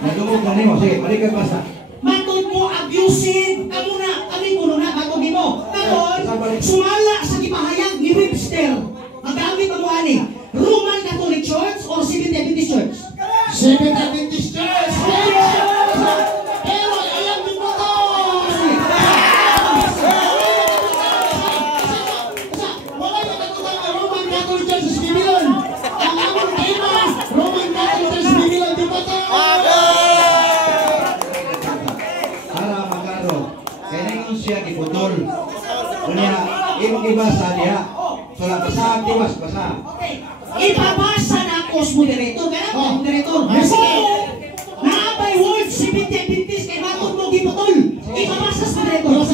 Nadungog na nimo. Sige, balik ka basa. Matod mo abusive, kami kuno na matod mo. Karon sumala sa gipahayag ni Webster. Magamit mo ani, Roman Catholic Church or Seventh-day Adventist Church? Seventh-day Adventist Church! Pero alam din mo to! Wala na katutang na Roman Catholic Church sa Bibelon. Ang among tema, Roman Catholic Church sa Bibelon, di ba to? Para magkano, kaya ningon siya giputol. Kunya, imong gibasa niya. So, basa, tiwas, basa. Okay. Ipabasa na ako sa moderator. Kaya ako, moderator. So, naabay word Seventh-day Adventist kay matod mo giputol. Ipabasa sa moderator.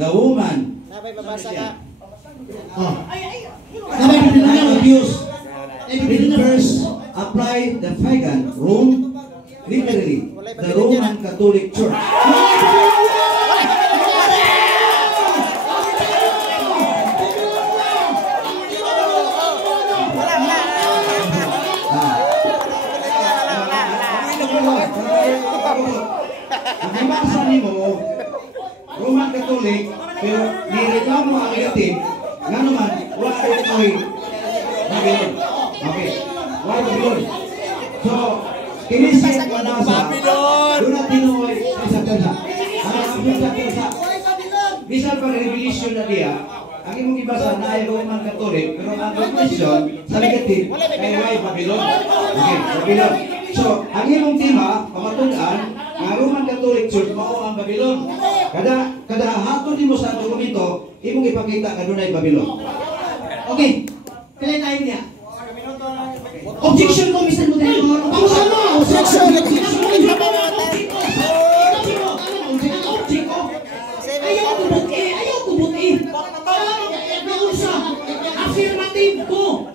The woman. Napay babasa ka. Abuse. First apply the pagan Rome, literally the Roman Catholic Church. Nabasa nimo Roman Catholic pero nireklamo ang itim nga naman wala ko'y Babylon. Okay. Wala Babylon. So, kinisip ko na sa doon na tinuoy sa kansa. Bisan pag revelation na diya, ang imong ibasa na ay Roman Catholic pero ang revelation sa negative kay Babylon. Okay, Babylon. So, ang imong tema, pamatulaan nga Ang Roman Catholic Church mao ang Babylon. Kada hatod nimo sa dokumento, imong ipakita kadunay Babylon. Okay. Kailan tayo niya? Objection ko, Mr. Moderator. Pausan mo! Objection! Ayaw kubot eh. Affirmative ko.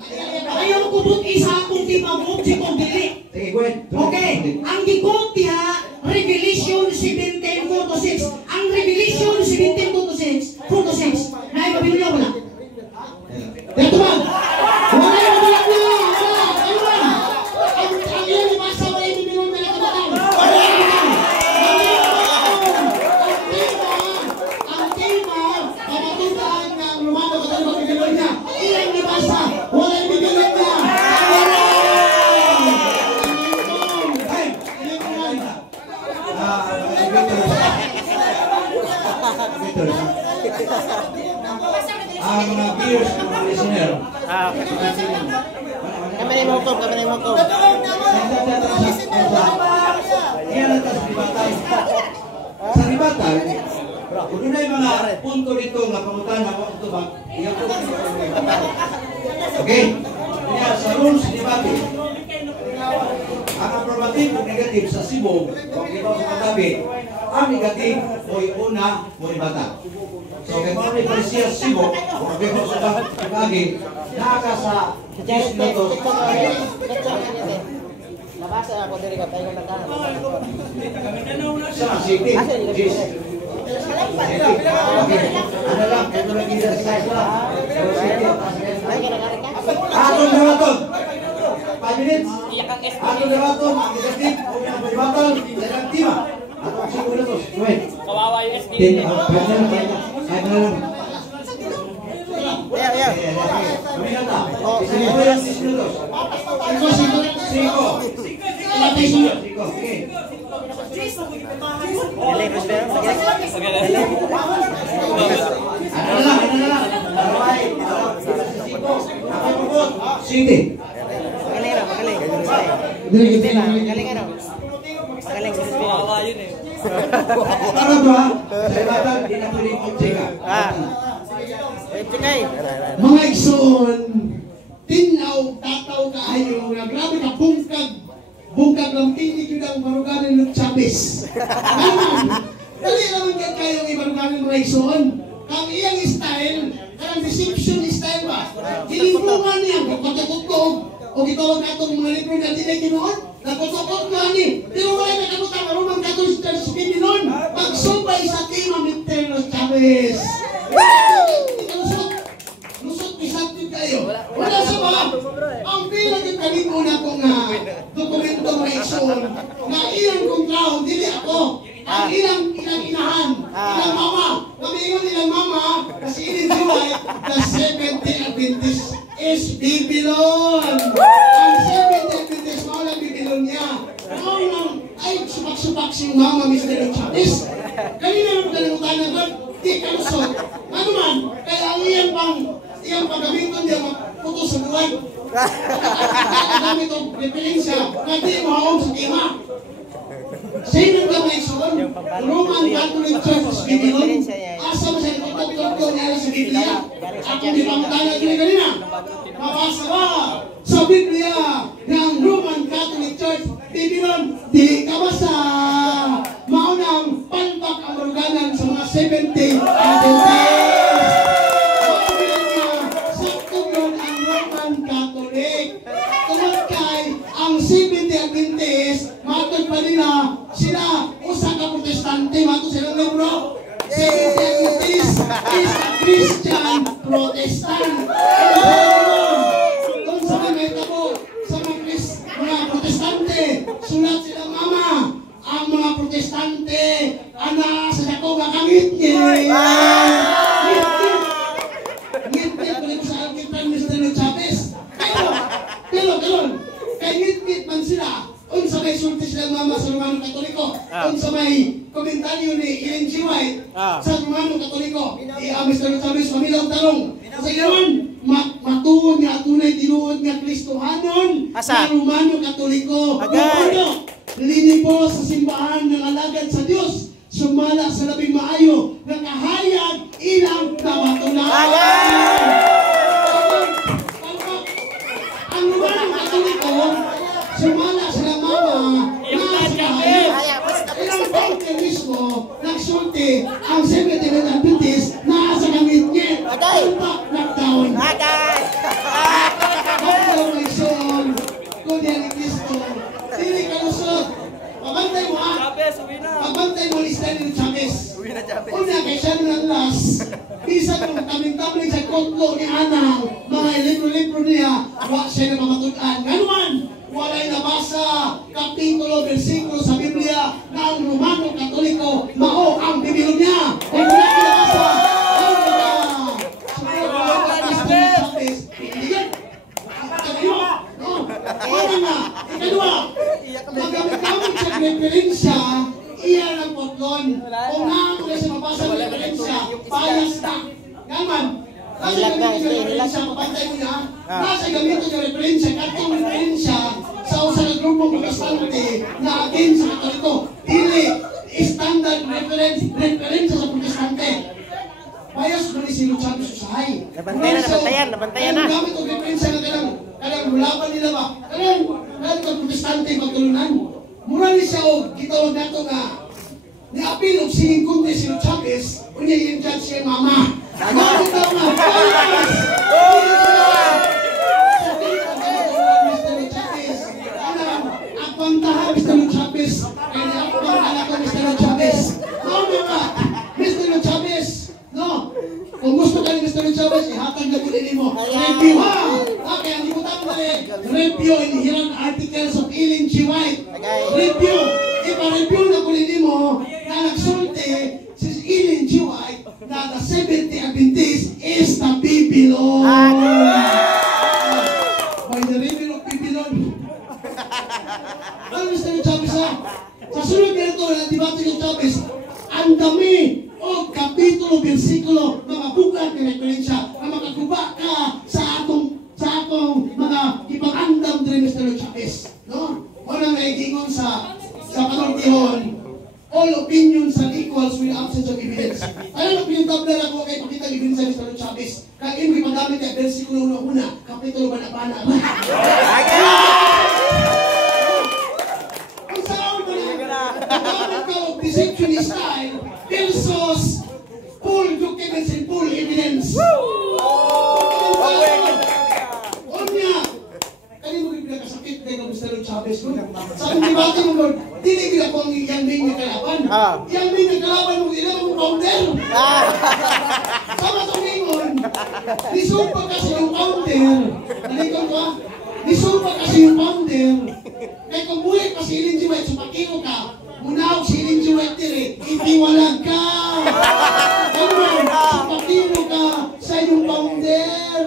Ayaw kubot eh sa akong timang object ko dili. Okay. Ang gigot diha, Revelation 17:4-6. Ang Revelation 17:4-6. Naay Babilon wala. Dito ba? Wala yung bilang niya! Wala! Ano ba? Ang iyong ibasa wala yung bilang na nakabatang! Ang tema, kapatutaan ng Romano Katoliko Bibilon niya. Ilang ibasa, wala yung bibilon niya! Ang mga viewers, mga listener. Kami na yung hukom. Iyan ang tas ribatan. Sa ribatan, kung doon ay mga punto dito nga pangutan ako ito ba, iyan po ribatan. Okay? Kaya sa rules debate, ang approbative o negative sa sibog, kung ito sa katabi, ang negative o una o ribatan. So, kaya mga may parisiyas sibog, kung ito sa katabi, naka sa Diyos na to. Nabasa ako diri ka tayo nagdahan. Sa city. Yes. Ano lang, ito lang yung size lang. Ay kinagarik ka. Atong dawaton. 5 minutes. Atong dawaton, ang negative, kung yung palibatal, dalang tima. Atong 5 minutos. Kawawa yung SD. 10, 5 na lang. 5 na lang. Yeah. Kuminata. Isa mo yan, 6 minutos. 5. Okay. Galing, Roosevelt. Galing. Ano lang. City. Magaling. Magaling ano? Magaling, Roosevelt. Kawawa yun eh. Para ba? Sa ibatan, di na pwedeng objeka. Chikay. Mga igsoon, tinaw, tataw kaayo, nga grabe ka bungkag lang tinig yun ang maruganan ng Chavez. Dali naman kayo ang imaruganan mga igsoon. Ang iyang style, ang deception style ba? Hilipungan niya, kakutukog, o gitawag na itong mga libro na tinay ginoon, nakutukog nga ni. Pero wala na kakutak, marunong Catholic Church Bibilon, magsubay sa tema Mr. Chavez. Lusot isapin kayo. Wala sa mga. Ang bilang yung kalimon na kong dokumento mga igsoon na ilang kong tao, dili ako. Ang ilang inahan, ilang mama. Kamiingon ilang mama, kasi ininjuay, the 70 Adventist is Bibilon. Ang 70 Adventist, mawala Bibilon niya. Mawala, ay supak-supak si mama, Mr. Chavez. Kanina naman kalimutan na doon, di kalusot. Ano man, kaya ang iyang paggamiton niya magputo sa buwan. Gamit ang referensya na di mahaong sa tema. Sino ka may suwan? Roman Catholic Church Bibilon. Asa mo siya ipagpapilagto niya sa Biblia. Ako di pangutana kanina. Mabasa ba sa Biblia ng Roman Catholic Church Bibilon? Di ka basa. Maunang palpak ang organan sa mga 70 Adventist. Ang 70 Adventist, matod pa nila, sila, usa ka protestante, matod silang libro. 70 Adventist is a Christian Protestant. Kung sa may tabo, sa mga protestante, sulat silang mama, ang mga protestante, ana sa dako nga kangit niya. Ngit-ngit ko rin sa alkitan Mr. Chavez. Pero, kay ngit-ngit man sila, unsa may sulti silang mama sa Romano Katoliko, unsa may komentaryo ni Ellen G. White sa Romano Katoliko, Mr. Chavez, pamilaw talong. Sa iyon, matuod nga tunay tinuod nga Kristohanon sa Romano Katoliko. linipo sa simbahan ng alagad sa Dios, sumala sa labing maayo nga kahayag ilang nabatunan. Ang lumanang Katoliko, sumala sa mama na sa kahayag ilang bangke mismo nagsulti ang Seventh-day Adventist na sa kamit-ngit untak lockdown. Ang may son kundi ni Cristo dili kalusot. Pabantay mo pabantay mo Stanley Chavez. Una kay siya ng last bisa kung kaming-kaming sa kotlo ni Anang mga libro-libro niya wa siya na mamatunan. Nganuman walay nabasa kapitulo, bersikulo sa Biblia na ang Romano Katoliko mao ang Biblia niya. Kung wala ka nabasa, magamit-gamit sa referensya, iya ng potlon. Kung naman sa mabasa ng referensya, bias na. Ngaman, nasa gamitin ng referensya, mapantay mo na, nasa gamitin ng referensya, katong referensya sa usang grupong protestante na akin sa Katoliko. Dili, standard referensya sa protestante. Bias mo ni Silo Chavez usahay. Nabantayan na. Ang gamit ng referensya na kanang mulaban nila ba? Kanang protestante magtulunan. Mura ni siya o gitawag nato nga ni-apil og sining kunti Silo Chavez unya yung judge siya mama. Ano daw nga? Bias! Mr. Chavez. Agpantahan Mr. Chavez. Kaya ni-apil anak ko Mr. Chavez. Mr. Chavez. No, kung gusto ka ni Mr. Chavez, ihatag na kunin mo. Review ha! Okay, ang limutan mo review inherent articles of Ellen G. White. Review. Ipa-review na kunin mo na nagsulti si Ellen G. White na the Seventh-day Adventist is the Babylon. By the river of Babylon. Ano Mr. Chavez ha? Sa sunod nito na debate ng Chavez, ang dami o kapitulo, bersikulo, mga bukat ng referensya na makaguba ka sa atong mga ipang-andam din Mr. Chavez. No? Unang naigingon sa panultihon, all opinions are equals with absence of evidence. Ano na pinuntabler ako kay pakita evidence sa Mr. Chavez? Kaya yung ipagamit ay bersikulo una, kapitulo bana-bana. Ang saan mo na, nagamit ka o deception style versus full documents and full evidence. Onya, kaya mo pinakasakit din ng Mr. Chavez. Sa kong debate mo, Lord, tinigil ako ang yang main na kalaban. Yang main na kalaban mo, ilang mong founder. Sama sa mingon, nisumpa kasi yung founder. Nalikon ko, nisumpa kasi yung founder. Kaya kung buhay pa si Ellen G. White, supakino ka, munaw si Ellen G. White dire, itiwalag ka! Naman, supakino ka sa inyong founder!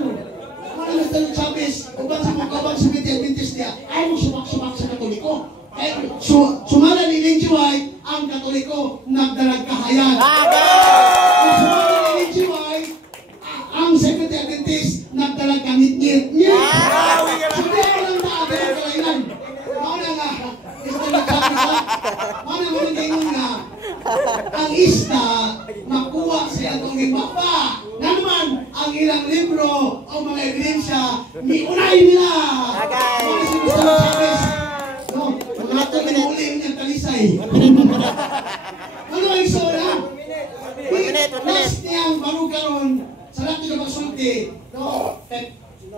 Ano Mr. Chavez, uban sa mga kabang sa Adventist niya, ay mo sumak-sumak sa Katoliko. Kaya sumala ni Ellen G. White, ang Katoliko, nagdalag kahayag. Sumala ni Ellen G. White, ang Seventh-day Adventist, nagdalag kamit-ngit. Sabi ako lang tabi ang kalainan. Mauna nga, Mr. Chavez ha? Mauna mo nang nga, ang isda, makuha siya itong ipapa. Na naman, ang ilang libro o mga ebidensya, niunay nila. Mga si Mr. Chavez. No, mga ito minuli niyang talisay. Ano ang iso na? Last niyang barugaron, sa lahat nila magsulti, no,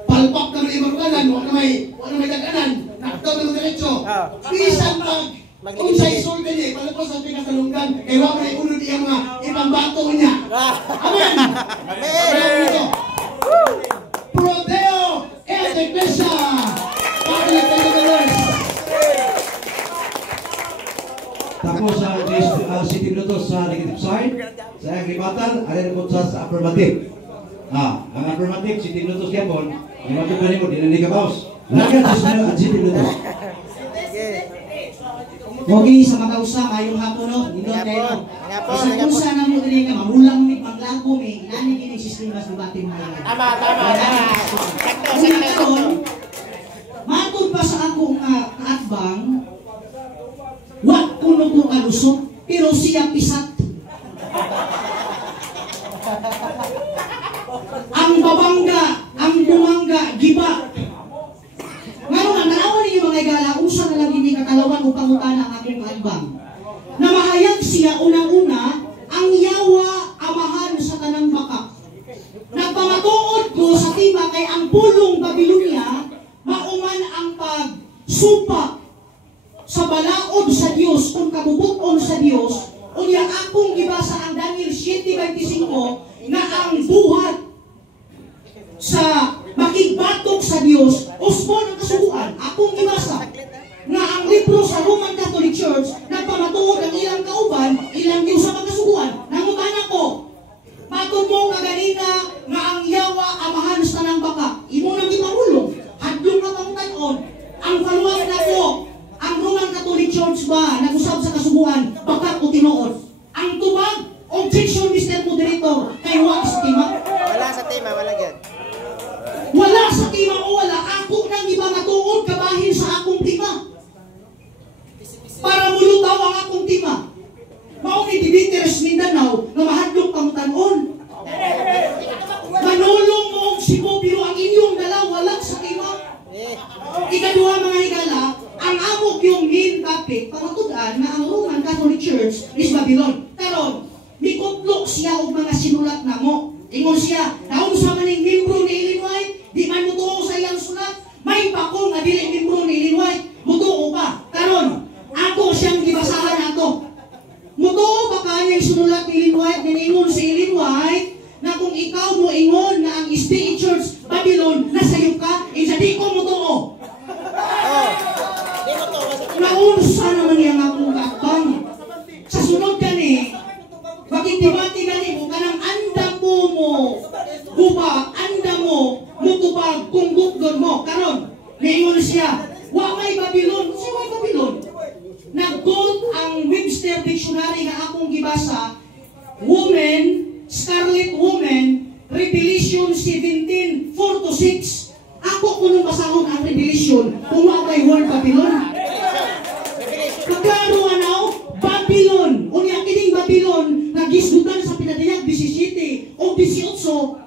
palpak na may maruganan, wala may daganan, nakataw ng diretso. Bisan kung sa isulti niya, palapos ang pinatalunggan, kaya wala may ulo niya mga ipambato niya. Amen! Amen! Prodeo et Iglesia! Catholic Believers! Tapos si Timnotos sa negative side, sa agribatan, alin po sa affirmative. Ang affirmative, si Timnotos Yapon, yung matupani mo, dinanig ka paus. Lagyan si Timnotos. Okay, sa makausa, ngayong hapon, no? Nindot kayo. Isa-usa na mo din ka, mamulang may paglago, may nani kining sistema sa bating mo. Tama. Matod pa sa akong kaatbang, kalusot, pero siya pisat. Ang babangga, ang bumangga, giba. Ngayon, ang nanawan ninyo mga igala, usa na lang hindi kakalawan upang utana ang akong kaadbang. Namahayag siya unang-una, ang yawa amahan sa tanang bakak. Nagpamatuod ko sa tima kay ang pulong Babilonia, mauman ang pagsupak sa balaod sa Dios kung kabubuton sa Dios. Unya akong gibasa ang Daniel 7:25 na ang buhat sa makigbatok sa Dios usbon ang kasuguan. Akong gibasa nga ang libro sa Roman Catholic Church nagpamatuod ang ilang kauban, ilang Diyos sa magkasuguan. Nangutan ako, matod mo nga ganina nga ang yawa amahan sa tanang baka. Imo nang gipahulong, hadlong ka pang tanon. Ang paluwag na ko, ang Roman Catholic Church ba nag-usab sa kasuguan, bakak o tinuod. Ang tubag, objection Mr. Moderator, kay wala sa tima. Wala sa tema, wala yan. Wala sa tima o wala. Ako nang iba matuod kabahin sa akong tima. Para mulutaw ang akong tima. Mao ni Dibiteres Mindanao na mahadlok pang tanon. Manulong mo og Cebu pero ang inyong dala wala sa tima. Ikaduha mga higala, ang amok yung main topic pamatud-an na ang Roman Catholic Church is Babylon. Karon, mikutlok siya og mga sinulat namo. Ingon siya, naunsa man ning membro ni Ellen White, di man mutuo sa iyang sulat. May pa ko nga dili membro ni Ellen White, mutuo pa. Karon, ako siyang gibasahan nato. Mutuo ba kanyang sinulat ni Ellen White na ingon si Ellen White na kung ikaw mo ingon na ang SDA Church Babylon nasayop ka, insa di ko mutuo. Naunsa naman niyang akong kaakbang. Sa sunod gani, makitibati gani mo kanang andam mo guba, andam mo mutubag kung gugdon mo. Karon, niingon siya, wa may Babylon. Si may Babylon. Nag-gold ang Webster Dictionary nga akong gibasa, woman, scarlet woman, Revelation 17:4-6. Ako kunong basahon ang Revelation kung wa may word Babylon. Kaklaro anaw, Babylon. Unya kining Babylon nagisgutan sa pinadayag 17 o 18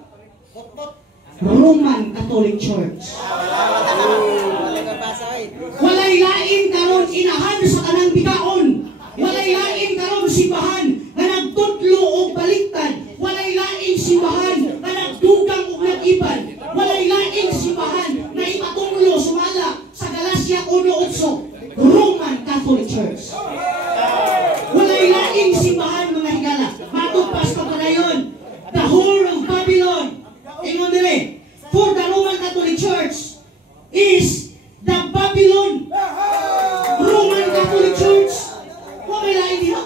Roman Catholic Church. Walay lain karon inahan sa kanang bigaon. Walay lain karon simbahan nga nagtudlo og baliktad. Walay lain simbahan nga nagdugang og nag-iban. Walay lain simbahan na ipatunglo sumala sa Galacia 1:8. Roman Catholic Church. Walay laing simbahan mga higala. Matugpas pa padayon. The whore of Babylon. Ingon dire, for the Roman Catholic Church is the Babylon. Roman Catholic Church. Walay laing diha.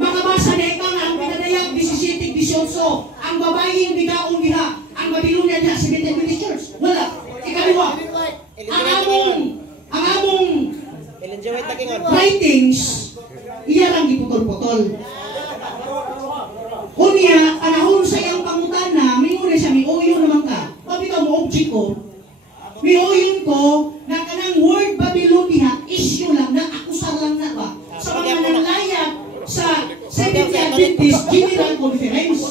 Makabasa na ikaw na ang pinadayag 17-18. Ang babaeng bigaong diha. Ang Babylonia diha sa Methodist Church. Wala. Ikaliwa. Ang among writings, iya lang giputol-putol. Unya, kanahon sa iyang pangutana, mingon siya, miuyon naman ka. Pabi ka mo object ko. Miuyon ko na kanang word Babylon diha, issue lang na, akusar lang na ba? Sa mga nanlayag sa Seventh Adventist General Conference.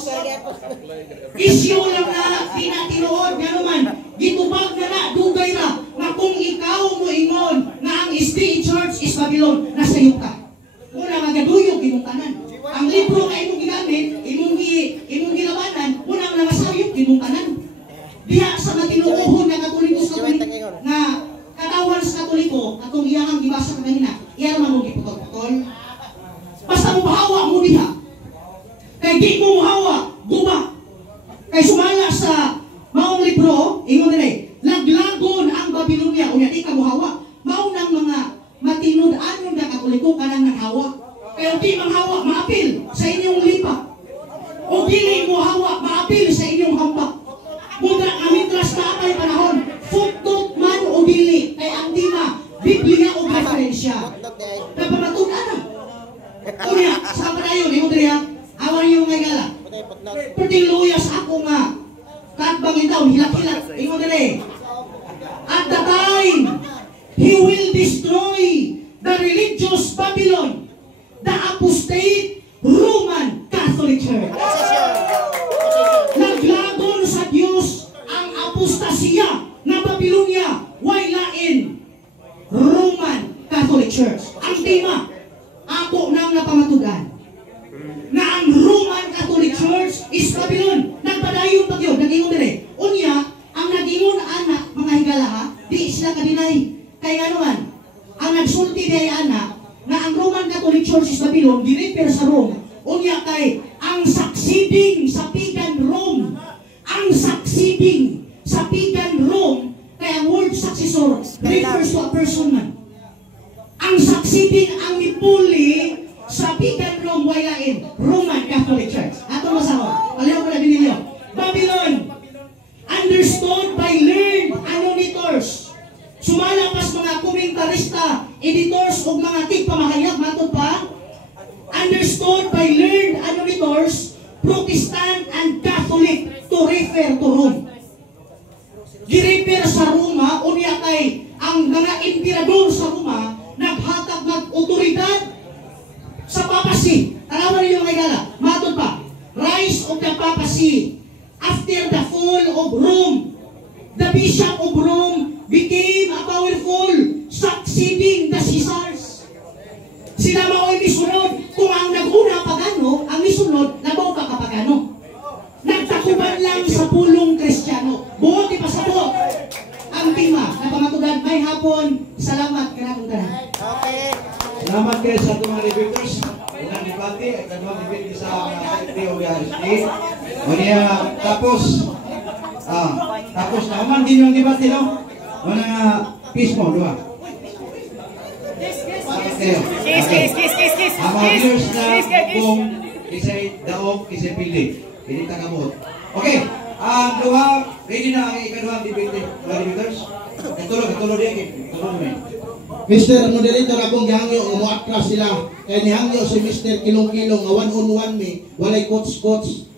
Issue lang na, tinatinuod nga naman, gitubag na dugay na, na kung ikaw mo ingon na ang SDA Church is Babylon, nasayop ka. Una magaduyog imong tanan. Ang libro nga imong gigamit, imong gilabanan, una nga masayop imong tanan. Diha sa matinuohon nga Katolikos nga katawan sa Katoliko, atong iyang gibasa kanina, iya man mo giputol-putol. Basta mo bahawa mo diha. Kay di mo hawa, guba. Kay sumala sa maong libro, ingon dire, laglagon ang Babylonia, unya di ka mohawa. Mao nang mga matinud-anon nga Katoliko kanang naghawa. Kaya di manghawa, maapil sa inyong lipa. O dili mo hawa, maapil sa inyong hamba. Muna amitras na atay panahon, futot man o dili, kay ang tima, Biblia o referensya. Napamatunan na. Unya, sa padayon, ingon dire ha, awan yung ngay gala. Pertiluyas ako nga, katbangin daw, hilak-hilak, ingon dire. At the time, He will destroy the religious Babylon, the apostate Roman Catholic Church. Naglagon sa Diyos ang apostasya na Babylonia, waylain Roman Catholic Church. Ang tema, ako nang napamatugan na ang Roman Catholic Church is Babylon. Nagpadayon pag yun, nag-ingon dire. Unya, ang nag-ingon anak, mga higala ha, di sila kadinay. Kaya nga naman, ang nagsulti di ay anak, na ang Roman Catholic Church is Babylon, di-refer sa Rome. Unya kay, ang succeeding sa pagan Rome, ang succeeding sa pagan Rome, kaya ang word successor refers to a person man. Ang succeeding, ang mipuli sa pagan Rome, waylain Roman Catholic Church. Ato masahon, aliyaw ko na binilyo. Babylon, understood by learned annotators. Sumalapas mga komentarista, editors o mga tigpamahayag, matod pa, understood by learned annotators, Protestant and Catholic to refer to Rome. Girefer sa Roma, unya kay ang mga emperador sa Roma, naghatag ng otoridad sa papacy. Tanawan ninyo mga igala, matod pa, rise of the papacy. After the fall of Rome, the Bishop of Rome became a powerful, succeeding the Caesars. Sila mao'y misunod. Kung ang nag-una pagano, ang misunod, nabaw ka kapagano. Nagtakuban lang sa pulong Kristiyano. Buot ipasabot. Ang tema na pamatugan may hapon. Salamat kanakong tanan. Salamat kayo sa itong mga debaters. Unang debate, ay kanong debate sa PORSD. Tapos naman din yung debate, no? Unang peace mo, diba? Kiss. Ang mga viewers na kung isa'y daog, isa'y pildi. Pinita ka mo. Okay, ang duha, ready na ang ikaduhang debate, mga debaters? Katulog din. Katulog din. Mr. Moderator, akong gihangyo nga moatras sila. Kaya nihangyo si Mr. Kilong-Kilong nga one-on-one mi, walay coach-coach.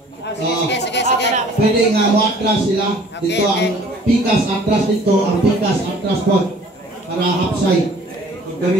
Pwede nga moatras sila. Dito ang pikas atras dito, ang pikas atras po. Para hapsay. Kami